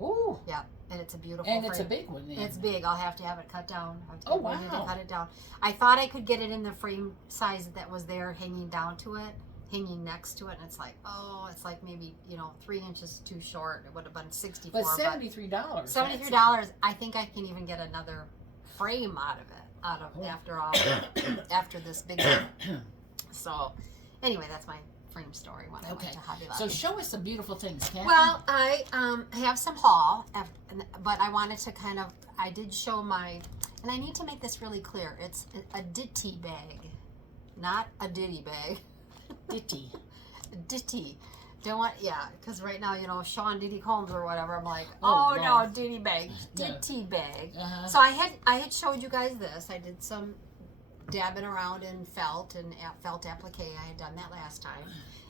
Ooh. Yeah, and it's a beautiful frame. And it's a big one. Then. It's big. I'll have to have it cut down. Oh wow. To cut it down. I thought I could get it in the frame size that was there hanging down to it, hanging next to it, and it's like, oh, it's like maybe, 3 inches too short. It would have been $64. But $73. $73. I think I can even get another frame out of it, after all, after this big one. So, anyway, that's my frame story when I went to Hobby Lobby. So show us some beautiful things, Kathy. Well, I have some haul, but I wanted to I did show and I need to make this really clear. It's a ditty bag, not a ditty bag. Ditty. Ditty. Don't want, because right now, Sean Diddy Combs or whatever, I'm like, Oh, no, ditty bag, ditty bag. So I had showed you guys this. I did some dabbing around in felt and felt applique. I had done that last time.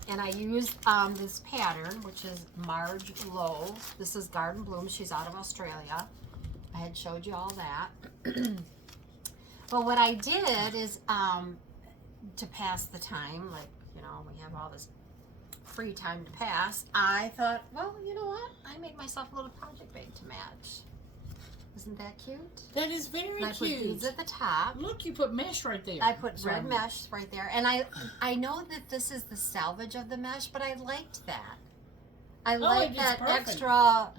And I used this pattern, which is Marge Lowe. This is Garden Bloom. She's out of Australia. I had showed you all that. But what I did is, to pass the time, like, we have all this free time to pass, I thought, well, you know what? I made myself a little project bag to match. Isn't that cute? That is very and I cute. put beads at the top. Look, you put mesh right there. I put red mesh right there. And I know that this is the salvage of the mesh, but I liked that. I liked that extra.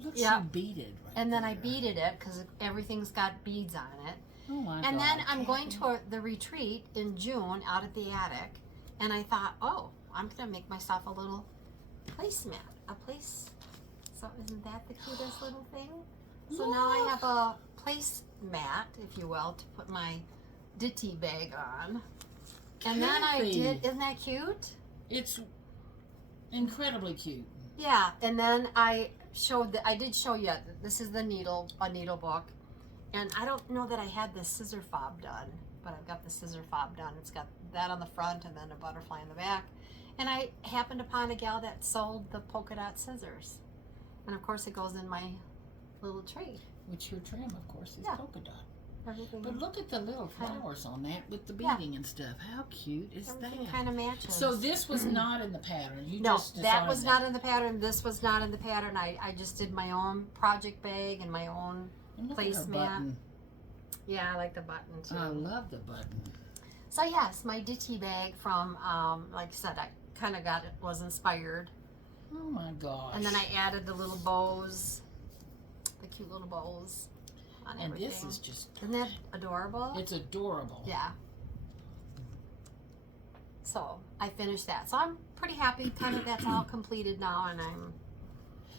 Look, yeah. she beaded right And then there. I beaded it because everything's got beads on it. Oh my and God, then I'm Kathy. going to the retreat in June out at the attic. And I thought, oh, I'm going to make myself a little placemat. So isn't that the cutest little thing? So now I have a placemat, if you will, to put my ditty bag on. And then I did, isn't that cute? It's incredibly cute. Yeah, and then I did show you, this is a needle book. And I don't know that I had the scissor fob done, but I've got the scissor fob done. It's got that on the front and then a butterfly in the back. And I happened upon a gal that sold the polka dot scissors. And of course it goes in my little tray. Which your trim, of course, is polka dot. Everything. But look at the little flowers on that with the beading and stuff. How cute is Everything that? kind of matches. So this was not in the pattern. You No, just that was not in the pattern. This was not in the pattern. I just did my own project bag and my own placemat. Yeah, I like the button too. I love the button. So yes, my ditty bag from, like I said, I kind of was inspired. Oh my gosh. And then I added the little bows, the cute little bows on and everything. this is just... Isn't that adorable? It's adorable. Yeah. So I finished that. So I'm pretty happy. Kind of that's all completed now, and I'm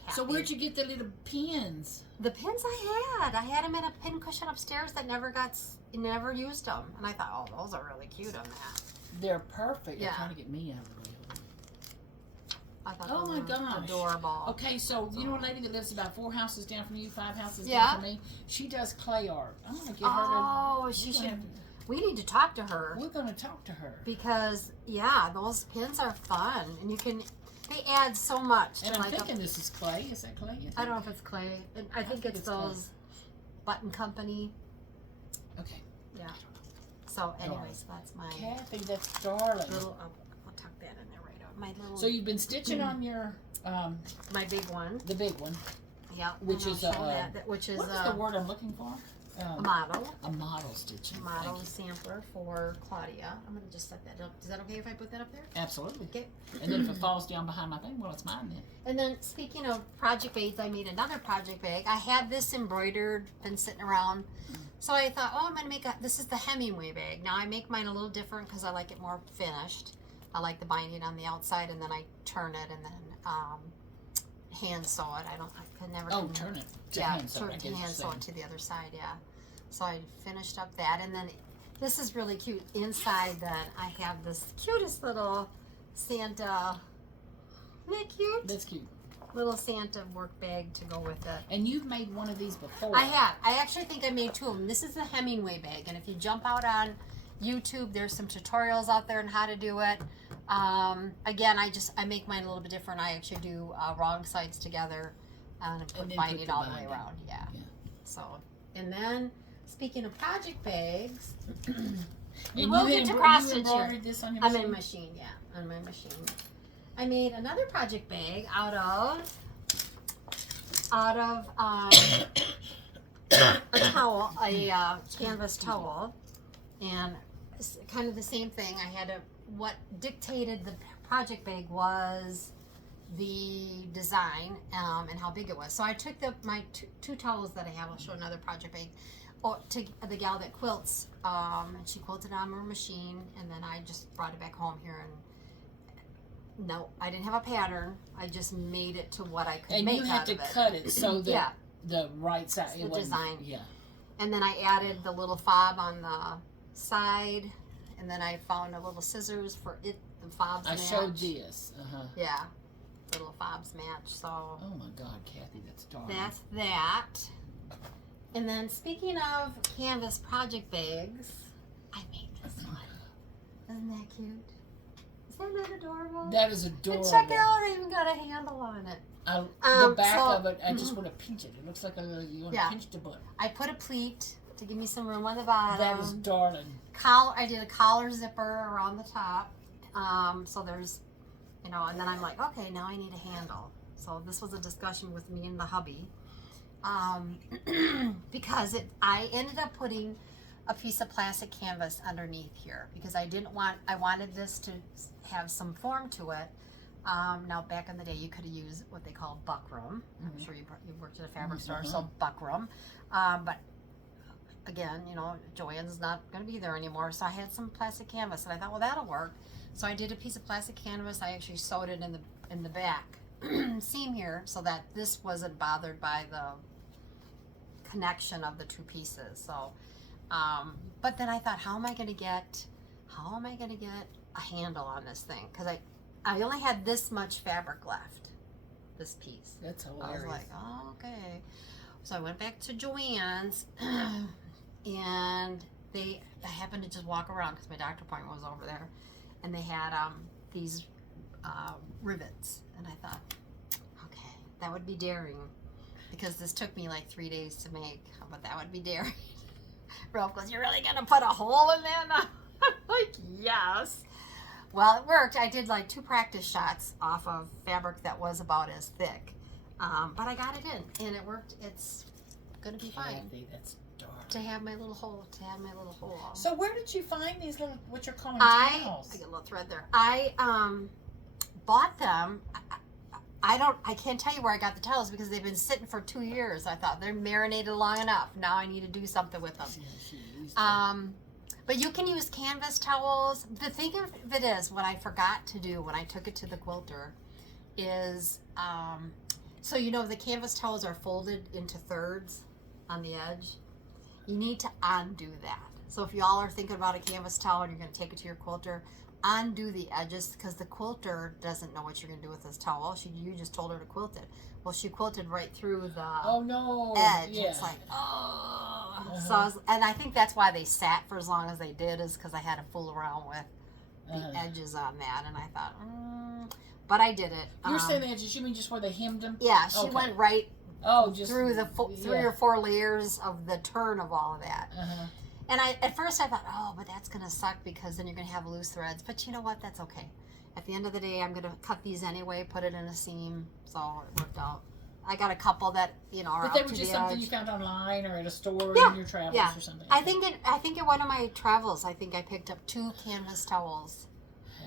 happy. So where'd you get the little pins? The pins I had them in a pin cushion upstairs that never used them, and I thought, oh, those are really cute on that. They're perfect. Yeah. They're trying to get me out of the way. I thought Oh those my were gosh. adorable. Okay, so you know a lady that lives about 4 houses down from you, 5 houses Yeah. down from me? She does clay art. I'm going to get her Oh, to... she should. We need to talk to her. We're going to talk to her. Because, yeah, those pins are fun. And they add so much. And to I'm thinking this is clay. Is that clay? I don't know if it's clay. I think it's those Button Company. Okay. Yeah. So, anyways, that's my Kathy, that's darling. little, I'll tuck that in there right up. My little, So you've been stitching on your... my big one. The big one. Yeah. Which is what is the word I'm looking for? a model. A model stitching. A model sampler for Claudia. I'm going to just set that up. Is that okay if I put that up there? Absolutely. Okay. And then if it falls down behind my thing, well, it's mine then. And then speaking of project bags, I made another project bag. I had this embroidered, been sitting around. So I thought, oh, I'm going to make this is the Hemingway bag. Now I make mine a little different because I like it more finished. I like the binding on the outside, and then I turn it and then hand sew it. I can never. Oh, turn it. Hand sew it to the other side, yeah. So I finished up that, and then this is really cute. Inside that I have this cutest little Santa. Isn't that cute? That's cute. Little Santa work bag to go with it. And you've made one of these before. I have. I actually think I made 2 of them. This is the Hemingway bag, and if you jump out on YouTube, there's some tutorials out there on how to do it. Again, I make mine a little bit different. I actually do wrong sides together and put binding all the way around. Yeah. So, and then speaking of project bags, you will get to cross stitch here. This on your I'm machine? in machine, yeah, on my machine. I made another project bag out of a towel, a canvas towel, and it's kind of the same thing. I had to what dictated the project bag was the design and how big it was. So I took my two towels that I have. I'll show another project bag. To the gal that quilts, and she quilted on her machine, and then I just brought it back home here. And no, I didn't have a pattern. I just made it to what I could make out of it. And you had to cut it so that the right side. The design. Yeah. And then I added the little fob on the side, and then I found a little scissors for it. The fobs match. I showed this. Yeah, little fobs match. So. Oh my God, Kathy, that's dark. That's that. And then speaking of canvas project bags, I made this one. Isn't that cute? Is that not adorable? That is adorable. And check it out, I even got a handle on it. The back of it, I just want to pinch it. It looks like you want to pinch the butt. I put a pleat to give me some room on the bottom. That is darling. I did a collar zipper around the top. So there's, and then I'm like, okay, now I need a handle. So this was a discussion with me and the hubby. Because I ended up putting a piece of plastic canvas underneath here because I wanted this to have some form to it. Now back in the day you could have used what they call buckram. I'm sure you worked at a fabric store, so buckram. But again, Joanne's not going to be there anymore, so I had some plastic canvas and I thought, well, that'll work. So I did a piece of plastic canvas. I actually sewed it in the back seam here so that this wasn't bothered by the connection of the two pieces. So but then I thought, how am I going to get a handle on this thing, because I only had this much fabric left, this piece. That's hilarious. I was like, oh, okay. So I went back to Joanne's and I happened to just walk around because my doctor appointment was over there, and they had these rivets, and I thought, okay, that would be daring because this took me like 3 days to make, but that would be daring. Ralph goes, you're really gonna put a hole in there? I'm like, yes. Well, it worked. I did like 2 practice shots off of fabric that was about as thick, but I got it in and it worked. It's gonna be fine. Kathy, that's dark. To have my little hole. So where did you find these little, what you're calling towels? I got a little thread there. I bought them. I can't tell you where I got the towels because they've been sitting for 2 years. I thought they're marinated long enough. Now I need to do something with them. But you can use canvas towels. The thing of it is, what I forgot to do when I took it to the quilter is, so the canvas towels are folded into thirds on the edge. You need to undo that. So if y'all are thinking about a canvas towel and you're going to take it to your quilter, undo the edges, because the quilter doesn't know what you're going to do with this towel. You just told her to quilt it. Well, she quilted right through the edge. Yeah. It's like, oh. So and I think that's why they sat for as long as they did, is because I had to fool around with the edges on that, and I thought, but I did it. You're saying the edges? You mean just where they hemmed them? Yeah, she went right just through the 3 or 4 layers of the turn of all of that. And at first I thought, oh, but that's going to suck because then you're going to have loose threads. But you know what? That's okay. At the end of the day, I'm going to cut these anyway, put it in a seam. So it worked out. I got a couple that, are but up they to were the just edge. something you found online or at a store in your travels or something. I think in one of my travels, I think I picked up 2 canvas towels.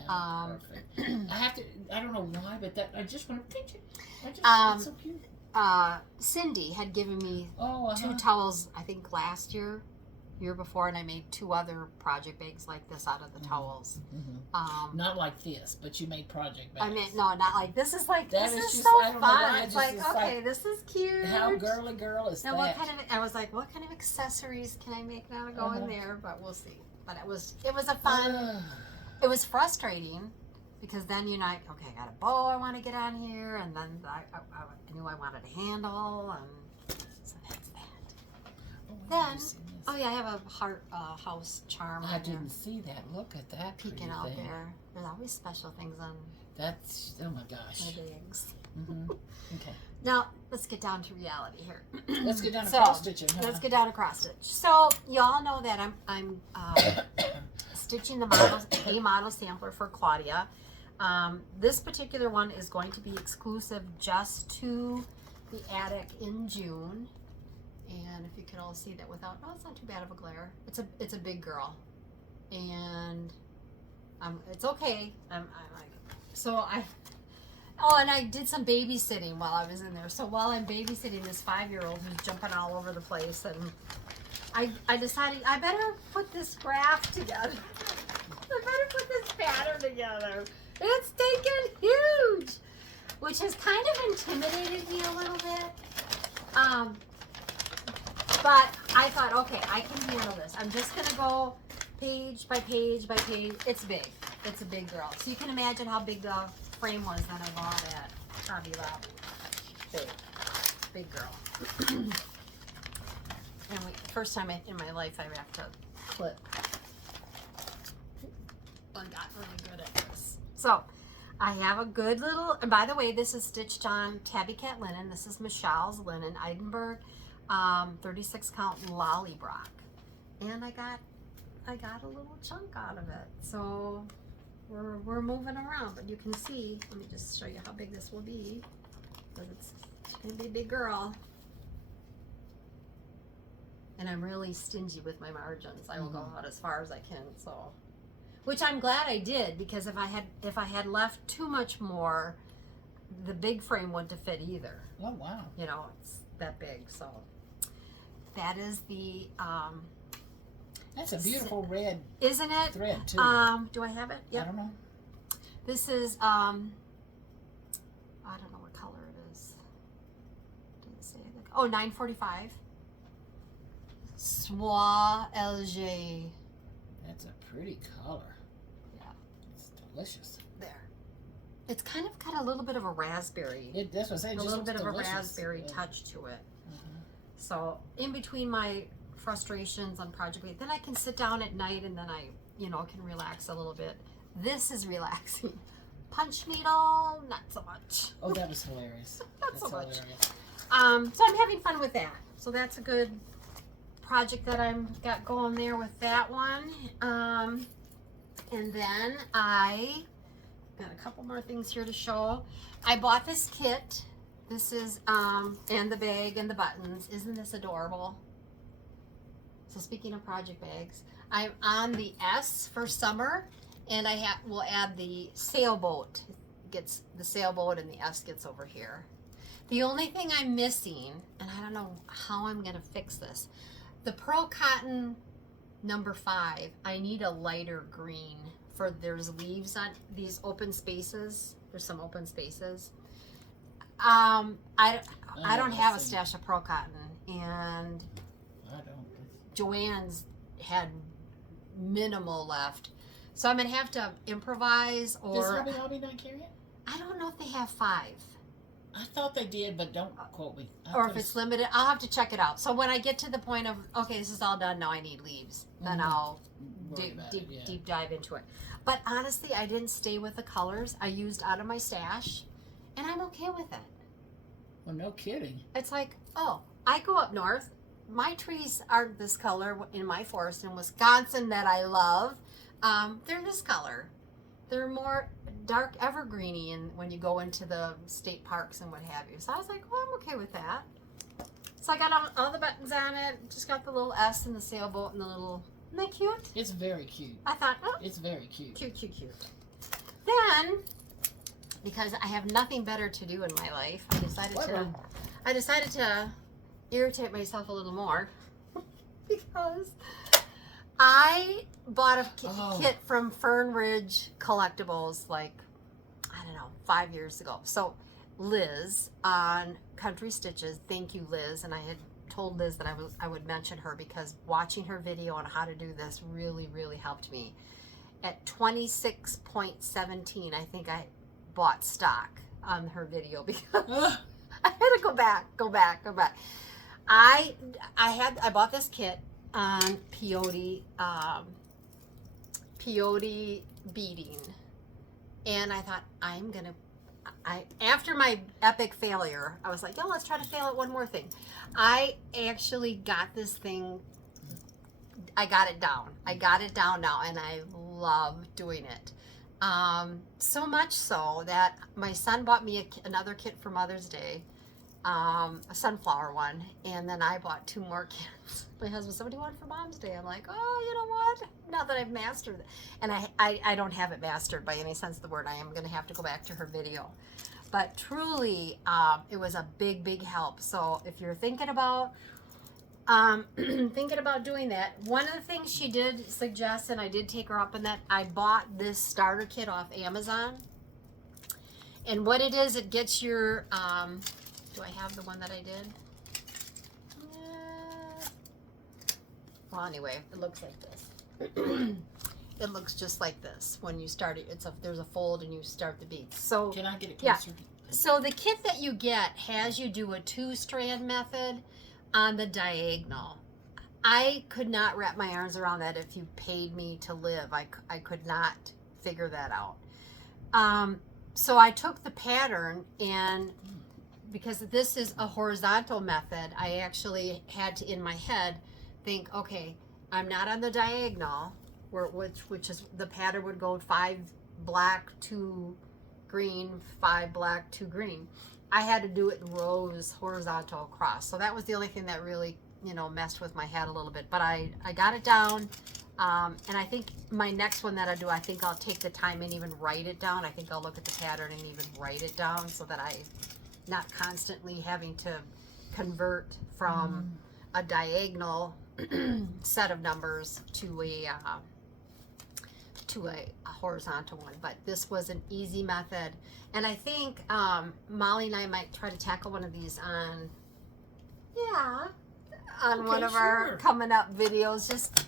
Perfect. I don't know why, but I just want to pinch it. It's so cute. Cindy had given me 2 towels, I think last year before, and I made 2 other project bags like this out of the towels. Not like this, but you made project bags. I mean, no, not like this. Is like that this is just, so fun. It's like, okay, this is cute. How girly girl is now, that? I was like, what kind of accessories can I make now to go in there? But we'll see. But it was a fun. It was frustrating because then okay, I got a bow I want to get on here, and then I knew I wanted a handle, and so that's that. Then. Oh yeah, I have a heart house charm. I didn't see that. Look at that peeking out there. There's always special things on. That's oh my gosh. My bags. Okay. Now let's get down to reality here. Let's get down to cross stitching. Let's get down to cross stitch. So y'all know that I'm stitching a model sampler for Claudia. This particular one is going to be exclusive just to the attic in June. And if you can all see that without, it's not too bad of a glare. It's a big girl, and It's okay. I'm like, so oh, and I did some babysitting while I was in there. So while I'm babysitting this 5-year-old who's jumping all over the place, and I decided I better put this graph together. I better put this pattern together. It's taken huge, which has kind of intimidated me a little bit. But I thought, okay, I can handle this. I'm just gonna go page by page by page. It's big. It's a big girl. So you can imagine how big the frame was that I bought at Hobby Lobby. Big girl. And first time in my life I have to clip. I got really good at this. So I have a good little, and by the way, this is stitched on Tabby Cat linen. This is Michelle's linen, Edinburgh, 36 count Lollybrock. And I got a little chunk out of it. So we're moving around, but you can see, let me just show you how big this will be, because it's gonna be a big girl. And I'm really stingy with my margins. I will go out as far as I can, so. Which I'm glad I did, because if I had left too much more, the big frame wouldn't have fit either. Oh wow! You know, it's that big. So that is the. That's a beautiful red. Isn't it? Thread too. Do I have it? Yep. I don't know. This is I don't know what color it is. Didn't say the. Oh, 945. Soie LG. That's a pretty color. Yeah. It's delicious. There. It's kind of got a little bit of a raspberry. That's what I said. A little bit of delicious. a raspberry touch to it. So in between my frustrations on project week, then I can sit down at night and then I, can relax a little bit. This is relaxing. Punch needle, not so much. Oh, that was hilarious. Not so much. Hilarious. So I'm having fun with that. So that's a good project that I'm got going there with that one. And then I got a couple more things here to show. I bought this kit. This is and the bag and the buttons. Isn't this adorable? So speaking of project bags, I'm on the S for summer, and will add the sailboat. Gets the sailboat and the S gets over here. The only thing I'm missing, and I don't know how I'm gonna fix this, the Pearl Cotton number 5, I need a lighter green there's leaves on these open spaces. There's some open spaces. I don't have a stash of Pearl Cotton, and I don't. Joanne's had minimal left. So I'm gonna have to improvise, or Does Hobby Lobby not carry it? I don't know if they have 5. I thought they did, but don't quote me. Or if it's limited, I'll have to check it out. So when I get to the point of, okay, this is all done, now I need leaves, then I'll deep dive into it. But honestly, I didn't stay with the colors I used out of my stash, and I'm okay with it. Well, no kidding. It's like, oh, I go up north. My trees aren't this color in my forest in Wisconsin that I love. They're this color. They're more dark evergreeny when you go into the state parks and what have you. So I was like, well, I'm okay with that. So I got all the buttons on it. Just got the little S and the sailboat and the little, isn't that cute? It's very cute. I thought, oh. It's very cute. Cute. Then, because I have nothing better to do in my life, I decided to irritate myself a little more because I bought a kit from Fern Ridge Collectibles like, I don't know, 5 years ago. So Liz on Country Stitches, thank you Liz, and I had told Liz that I would mention her because watching her video on how to do this really, really helped me. At 26.17, I think I bought stock on her video because I had to go back. I bought this kit on Peyote beading, and I thought after my epic failure, I was like, oh, let's try to fail at one more thing. I actually got this thing. I got it down now, and I love doing it. So much so that my son bought me another kit for Mother's Day, a sunflower one, and then I bought 2 more kits. My husband said, what do you want for Mom's Day? I'm like, oh, you know what? Now that I've mastered it. And I don't have it mastered by any sense of the word. I am going to have to go back to her video. But truly, it was a big, big help. So if you're thinking about doing that, one of the things she did suggest, and I did take her up on that, I bought this starter kit off Amazon. And what it is, it gets your, do I have the one that I did? Well, anyway, it looks like this. It looks just like this when you start it. There's a fold and you start the beads. So can I get it closer? Yeah. So the kit that you get has you do a 2-strand method on the diagonal. I could not wrap my arms around that if you paid me to live. I could not figure that out. So I took the pattern, and because this is a horizontal method, I actually had to, in my head, think, okay, I'm not on the diagonal, which is the pattern would go 5 black, 2 green, 5 black, 2 green. I had to do it in rows, horizontal across. So that was the only thing that really, messed with my head a little bit. But I got it down. And I think my next one that I do, I think I'll take the time and even write it down. I think I'll look at the pattern and even write it down so that I'm not constantly having to convert from a diagonal set of numbers to a horizontal one. But this was an easy method, and I think Molly and I might try to tackle one of these on one of our coming up videos, just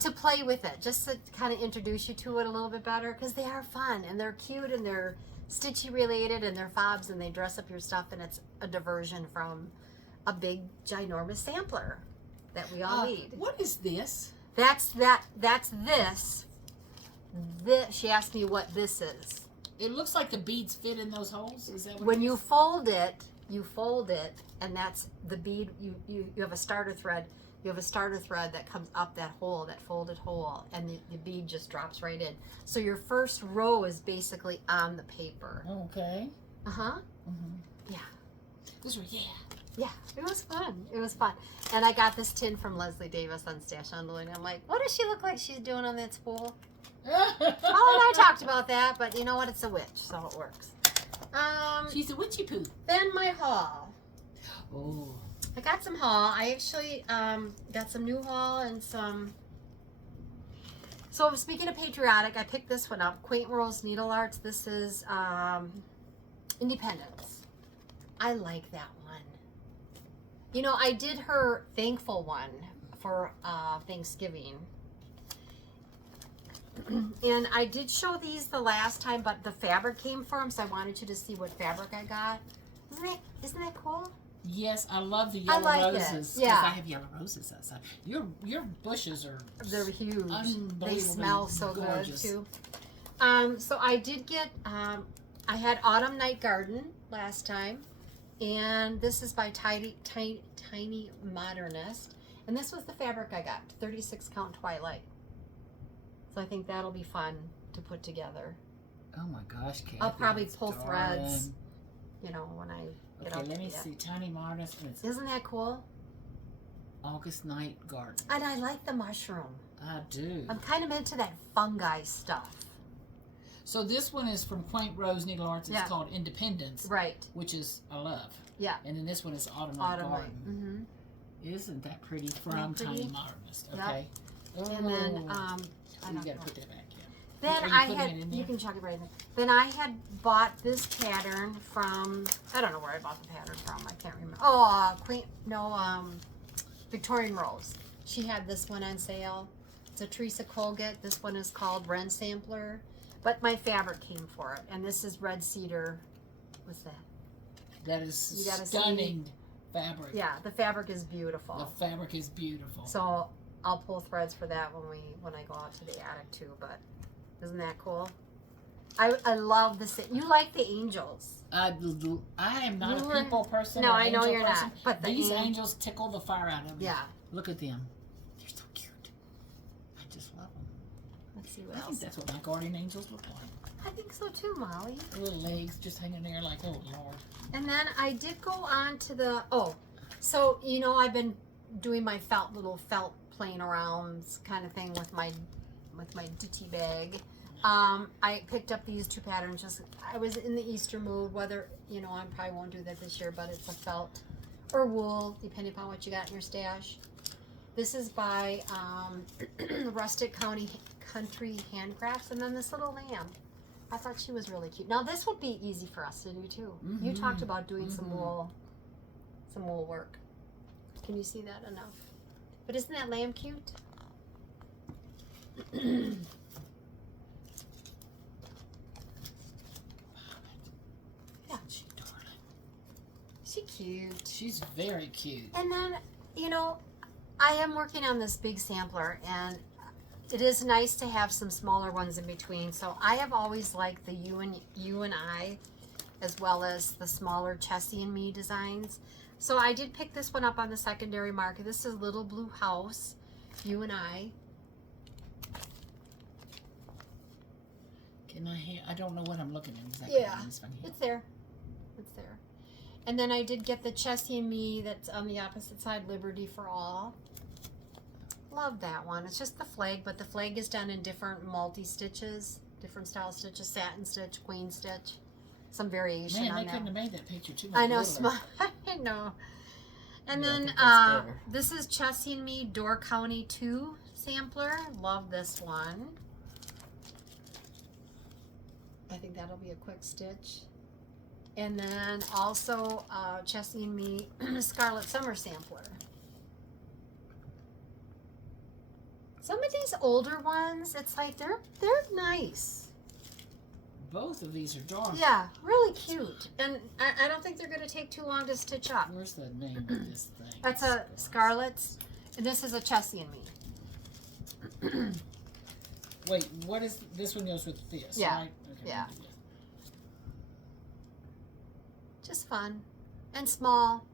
to play with it, just to kind of introduce you to it a little bit better, because they are fun and they're cute and they're stitchy related and they're fobs and they dress up your stuff, and it's a diversion from a big ginormous sampler that we all need. What is this? That's this. She asked me what this is. It looks like the beads fit in those holes. Is that what when you fold it, and that's the bead. You have a starter thread. You have a starter thread that comes up that hole, that folded hole, and the bead just drops right in. So your first row is basically on the paper. Okay. Yeah. This was Yeah, it was fun. It was fun. And I got this tin from Leslie Davis on Stash Unloading. I'm like, what does she look like she's doing on that spool? Molly and I talked about that, but you know what? It's a witch, so it works. She's a witchy poo. Then my haul. Oh. I got some haul. I actually got some new haul and some. So speaking of Patriotic, I picked this one up. Quaint Rose Needle Arts. This is Independence. I like that one. I did her thankful one for Thanksgiving. And I did show these the last time, but the fabric came for them, so I wanted you to see what fabric I got. Isn't that cool? Yes, I love the yellow roses. Yeah, I have yellow roses outside. Your bushes they're huge. They smell so gorgeous. good too. So I did get. I had Autumn Night Garden last time, and this is by Tiny Modernist, and this was the fabric I got, 36 count Twilight. So I think that'll be fun to put together. Oh my gosh, Kathy, I'll probably pull threads, when I get Okay, let me see. Tiny Modernist. Isn't that cool? August Night Garden. And I like the mushroom. I do. I'm kind of into that fungi stuff. So this one is from Quaint Rose Needle Arts. It's called Independence. Right. Which is I love. Yeah. And then this one is Autumn Night Garden. Isn't that pretty? From Tiny Modernist. Okay. Yep. And then you gotta put that back. Then I had, you can chuck it right in there. Then I had bought this pattern from, I don't know where I bought the pattern from. I can't remember. Oh, Victorian Rose. She had this one on sale. It's a Teresa Colgate. This one is called Wren Sampler. But my fabric came for it. And this is red cedar. What's that? That is stunning fabric. Yeah, the fabric is beautiful. The fabric is beautiful. So I'll pull threads for that when I go out to the attic too. But isn't that cool? I love this. You like the angels. I am not a people person. No, I know you're not. But these angels tickle the fire out of me. Yeah. Look at them. They're so cute. I just love them. Let's see what I else. think that's what my guardian angels look like. I think so too, Molly. The little legs just hanging there like, oh Lord. And then I did go on to the, so, you know, I've been doing my little felt playing around kind of thing with my ditty bag. I picked up these 2 patterns. Just I was in the Easter mood. Whether you know, I probably won't do that this year, but it's a felt or wool, depending upon what you got in your stash. This is by Rustic Country Handcrafts, and then this little lamb. I thought she was really cute. Now this would be easy for us to do too. Mm-hmm. You talked about doing some wool work. Can you see that enough? But isn't that lamb cute? She darling. She cute. She's very cute. And then, you know, I am working on this big sampler, and it is nice to have some smaller ones in between. So I have always liked the you and I, as well as the smaller Chessie and Me designs. So I did pick this one up on the secondary market. This is Little Blue House, You and I. Can I don't know what I'm looking at exactly. Yeah, on this one here. it's there. It's there. And then I did get the Chessie and Me that's on the opposite side, Liberty for All. Love that one. It's just the flag, but the flag is done in different multi-stitches, different style stitches, satin stitch, queen stitch, some variation Man, on they that. couldn't have made that picture too much I know, littler. small. I know. And Yeah, I then think that's better. this is Chessie and Me Door County 2 sampler. Love this one. I think that'll be a quick stitch. And then also Chessie and Me Scarlet Summer sampler. Some of these older ones, it's like they're nice. Both of these are dark. Yeah, really cute. And I don't think they're going to take too long to stitch up. Where's the name of this thing? That's a Scarlet's, and this is a Chessie and Me. Wait, what is this one goes with this? Yeah. Right? Okay, Yeah. we'll do that. Just fun and small.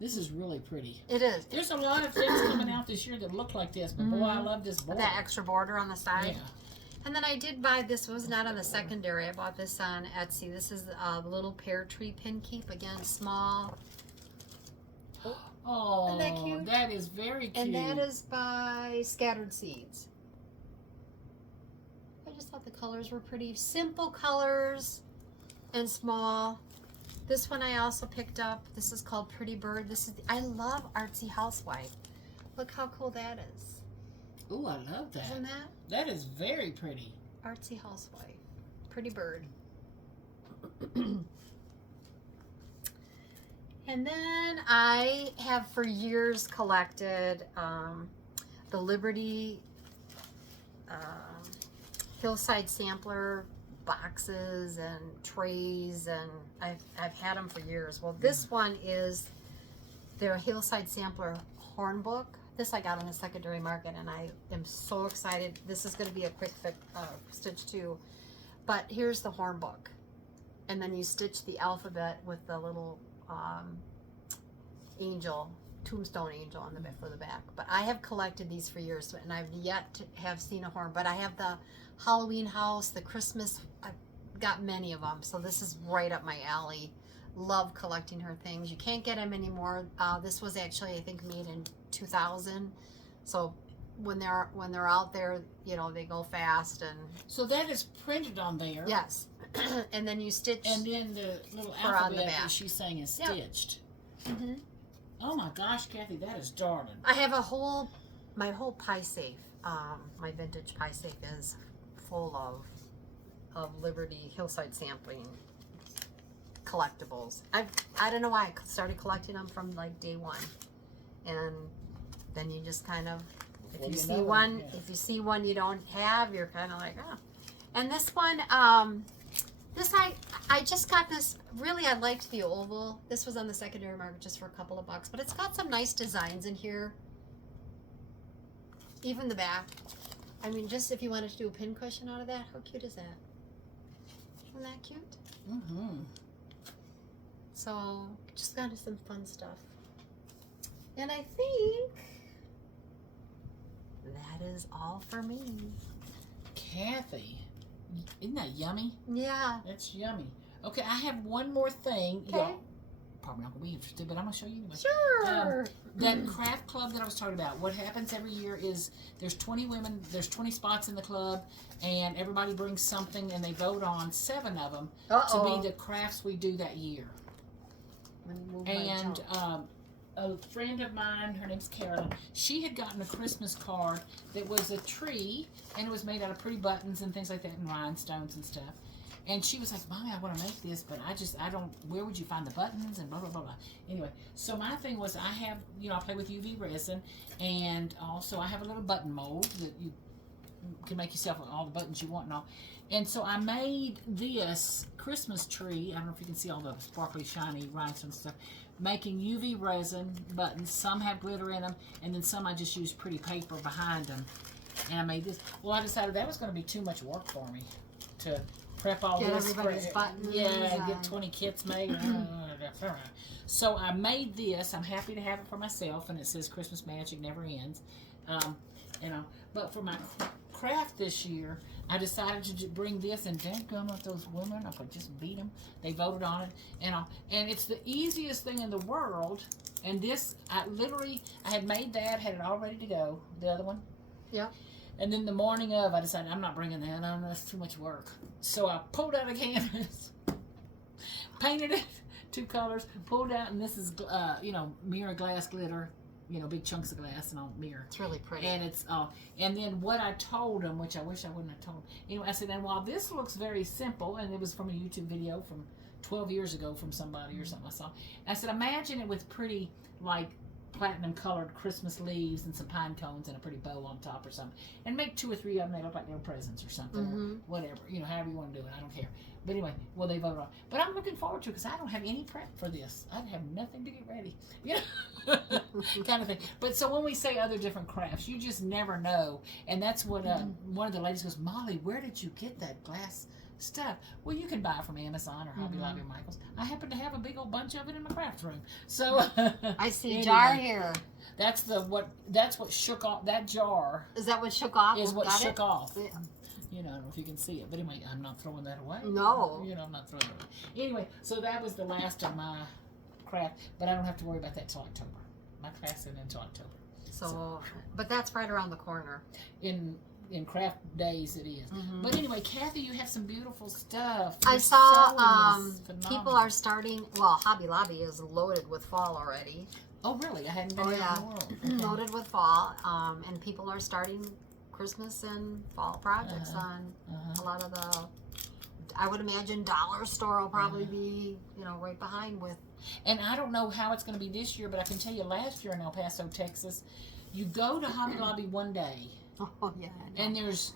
This is really pretty. It is. There's a lot of things coming out this year that look like this, but boy, I love this border. That extra border on the side. Yeah. And then I did buy this. Was not on the secondary. I bought this on Etsy. This is a little pear tree pin keep. Again, small. Oh, Isn't that cute? that is very cute. And that is by Scattered Seeds. I just thought the colors were pretty. Simple colors and small. This one I also picked up. This is called Pretty Bird. This is I love Artsy Housewife. Look how cool that is. Ooh, I love that. Isn't that? That is very pretty. Artsy Housewife. Pretty Bird. And then I have for years collected the Liberty Hillside Sampler boxes and trays, and I've had them for years. Well, this one is their Hillside Sampler horn book. This I got on the secondary market, and I am so excited. This is going to be a quick stitch too. But here's the horn book, and then you stitch the alphabet with the little angel, tombstone angel on the back for the back. But I have collected these for years, and I've yet to have seen a horn. But I have the Halloween house, the Christmas. I've got many of them, so this is right up my alley. Love collecting her things. You can't get them anymore. This was actually, I think, made in 2000. So when they're out there, you know, they go fast. And So that is printed on there. yes, and then you stitch. And then the little on the alphabet back. that she's saying is Yep. stitched. Mm-hmm. Oh my gosh, Kathy, that is darling. I have my whole pie safe. My vintage pie safe is full of Liberty Hillside Sampling collectibles. I don't know why I started collecting them from like day one, and then you just kind of if you see one you don't have, you're kind of like, oh. And this one, this I just got this. Really, I liked the oval. This was on the secondary market just for a couple of bucks, but it's got some nice designs in here. Even the back. I mean, just if you wanted to do a pin cushion out of that, how cute is that? Isn't that cute? Mm-hmm. So, just got some fun stuff. And I think that is all for me. Kathy, isn't that yummy? Yeah. That's yummy. Okay, I have one more thing. Okay. Y'all probably not going to be interested, but I'm going to show you anyway. Sure. That craft club that I was talking about, what happens every year is there's 20 women, there's 20 spots in the club, and everybody brings something, and they vote on 7 of them to be the crafts we do that year. And a friend of mine, her name's Carolyn, she had gotten a Christmas card that was a tree, and it was made out of pretty buttons and things like that, and rhinestones and stuff. And she was like, Mommy, I want to make this, but I don't, where would you find the buttons and blah, blah, blah, blah. Anyway, so my thing was I have, I play with UV resin, and also I have a little button mold that you can make yourself all the buttons you want and all. And so I made this Christmas tree. I don't know if you can see all the sparkly, shiny rhinestone stuff. Making UV resin buttons. Some have glitter in them, and then some I just used pretty paper behind them. And I made this. Well, I decided that was going to be too much work for me to prep all get this. Everybody's buttons. Yeah, get 20 kits made. So I made this. I'm happy to have it for myself, and it says Christmas magic never ends. But for my craft this year, I decided to bring this, and dadgum with those women, I could just beat them. They voted on it, and it's the easiest thing in the world. And this, I had made that, had it all ready to go. The other one, yeah. And then the morning of, I decided I'm not bringing that. That's too much work. So I pulled out a canvas, painted it 2 colors, pulled out, and this is mirror glass glitter. Big chunks of glass and all mirror. It's really pretty. And it's and then what I told them, which I wish I wouldn't have told them. Anyway, I said, and while this looks very simple, and it was from a YouTube video from 12 years ago from somebody or something I saw. I said, imagine it with pretty, like, platinum colored Christmas leaves and some pine cones and a pretty bow on top or something. And make 2 or 3 of them, they look like little presents or something. Or whatever, however you want to do it. I don't care. But anyway, well, they voted on. But I'm looking forward to it because I don't have any prep for this. I have nothing to get ready. Kind of thing. But so when we say other different crafts, you just never know. And that's what one of the ladies goes, Molly, where did you get that glass stuff? Well, you can buy it from Amazon or Hobby Lobby or Michael's. I happen to have a big old bunch of it in my craft room. So I see anyway, a jar here. That's what shook off that jar. Is that what shook off? Is what shook off. Yeah. I don't know if you can see it, but anyway, I'm not throwing that away. No. I'm not throwing it away. Anyway, so that was the last of my craft, but I don't have to worry about that till October. My craft's in until October. So, but that's right around the corner. In craft days it is. But anyway, Kathy, you have some beautiful stuff. I saw people are starting, well, Hobby Lobby is loaded with fall already. Oh, really? I hadn't been in the world. Okay. Loaded with fall, and people are starting Christmas and fall projects on a lot of the, I would imagine dollar store will probably be, right behind with. And I don't know how it's going to be this year, but I can tell you last year in El Paso, Texas, you go to Hobby Lobby one day. Oh, yeah. And there's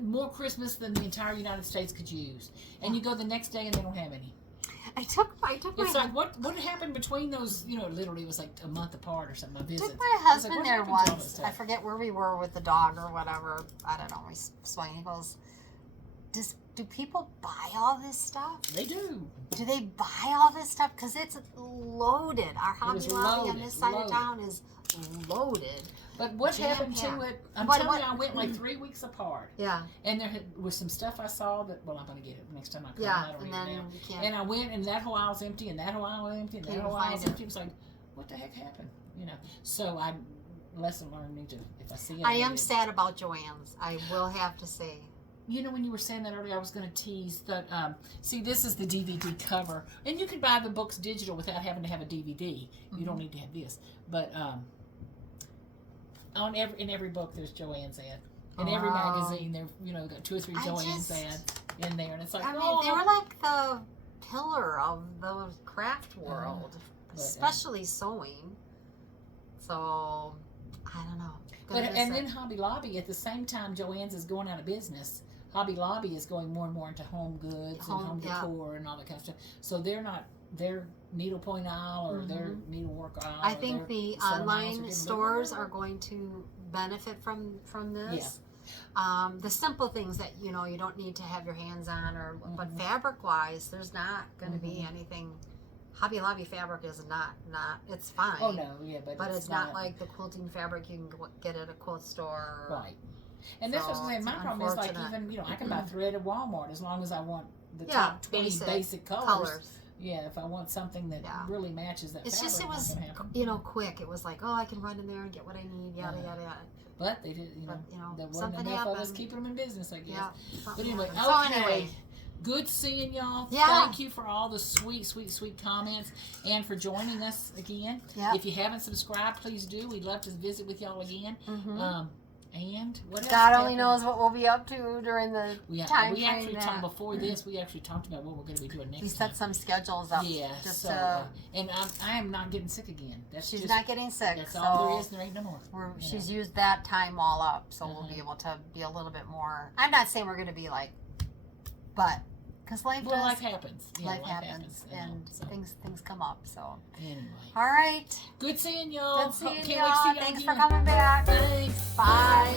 more Christmas than the entire United States could use. And you go the next day and they don't have any. I took It's like, what happened between those, literally it was like a month apart or something, my visit. Took my husband like, there once. I forget where we were with the dog or whatever. I don't know. He goes, do people buy all this stuff? They do. Do they buy all this stuff? Because it's loaded. Our Hobby Lobby on this side of town is loaded. But what happened to it? I'm telling you, I went like 3 weeks apart. Yeah. And there was some stuff I saw that, well, I'm going to get it next time I come. Yeah, I don't and even then know. you can't. And I went, and that whole aisle was empty, and that whole aisle was empty, and that whole aisle was empty. It was like, what the heck happened? So I, lesson learned, need to, if I see it. I am sad about Joann's. I will have to say. When you were saying that earlier, I was going to tease that, see, this is the DVD cover. And you can buy the books digital without having to have a DVD. You don't need to have this. But in every book, there's Joann's ad. In every magazine, there got 2 or 3 Joann's ads in there. And it's like, they were like the pillar of the craft world, especially sewing. So, I don't know. And then Hobby Lobby, at the same time Joann's is going out of business, Hobby Lobby is going more and more into home goods and home decor and all that kind of stuff. So they're not their needlepoint aisle or their needlework aisle. I think the online stores are going to benefit from this. Yeah. The simple things that you don't need to have your hands on, but fabric wise, there's not going to be anything Hobby Lobby fabric is not, it's fine. Oh no, yeah, but it's not like the quilting fabric you can get at a quilt store. Right. And that's what I'm saying. My problem is like even, I can buy thread at Walmart as long as I want the top 20 basic colors. Yeah, if I want something that really matches that it's fabric. Just, it was, quick. It was like, oh, I can run in there and get what I need, yada, yada, yada. But they did, there wasn't enough of us keeping them in business, I guess. Yeah, but anyway, okay. So anyway. Good seeing y'all. Yeah. Thank you for all the sweet, sweet, sweet comments and for joining us again. Yep. If you haven't subscribed, please do. We'd love to visit with y'all again. And what else? God only knows what we'll be up to during the time we frame. Actually talked before this. We actually talked about what we're going to be doing next. We set some schedules up. Yeah. Just and I am not getting sick again. She's not getting sick. That's all there is. There ain't no more. She's used that time all up, so we'll be able to be a little bit more. I'm not saying we're going to be like, but because life happens. Yeah, life happens, and things come up. So anyway, all right. Good seeing y'all. Good seeing y'all. Thanks for coming back. Thanks. Bye.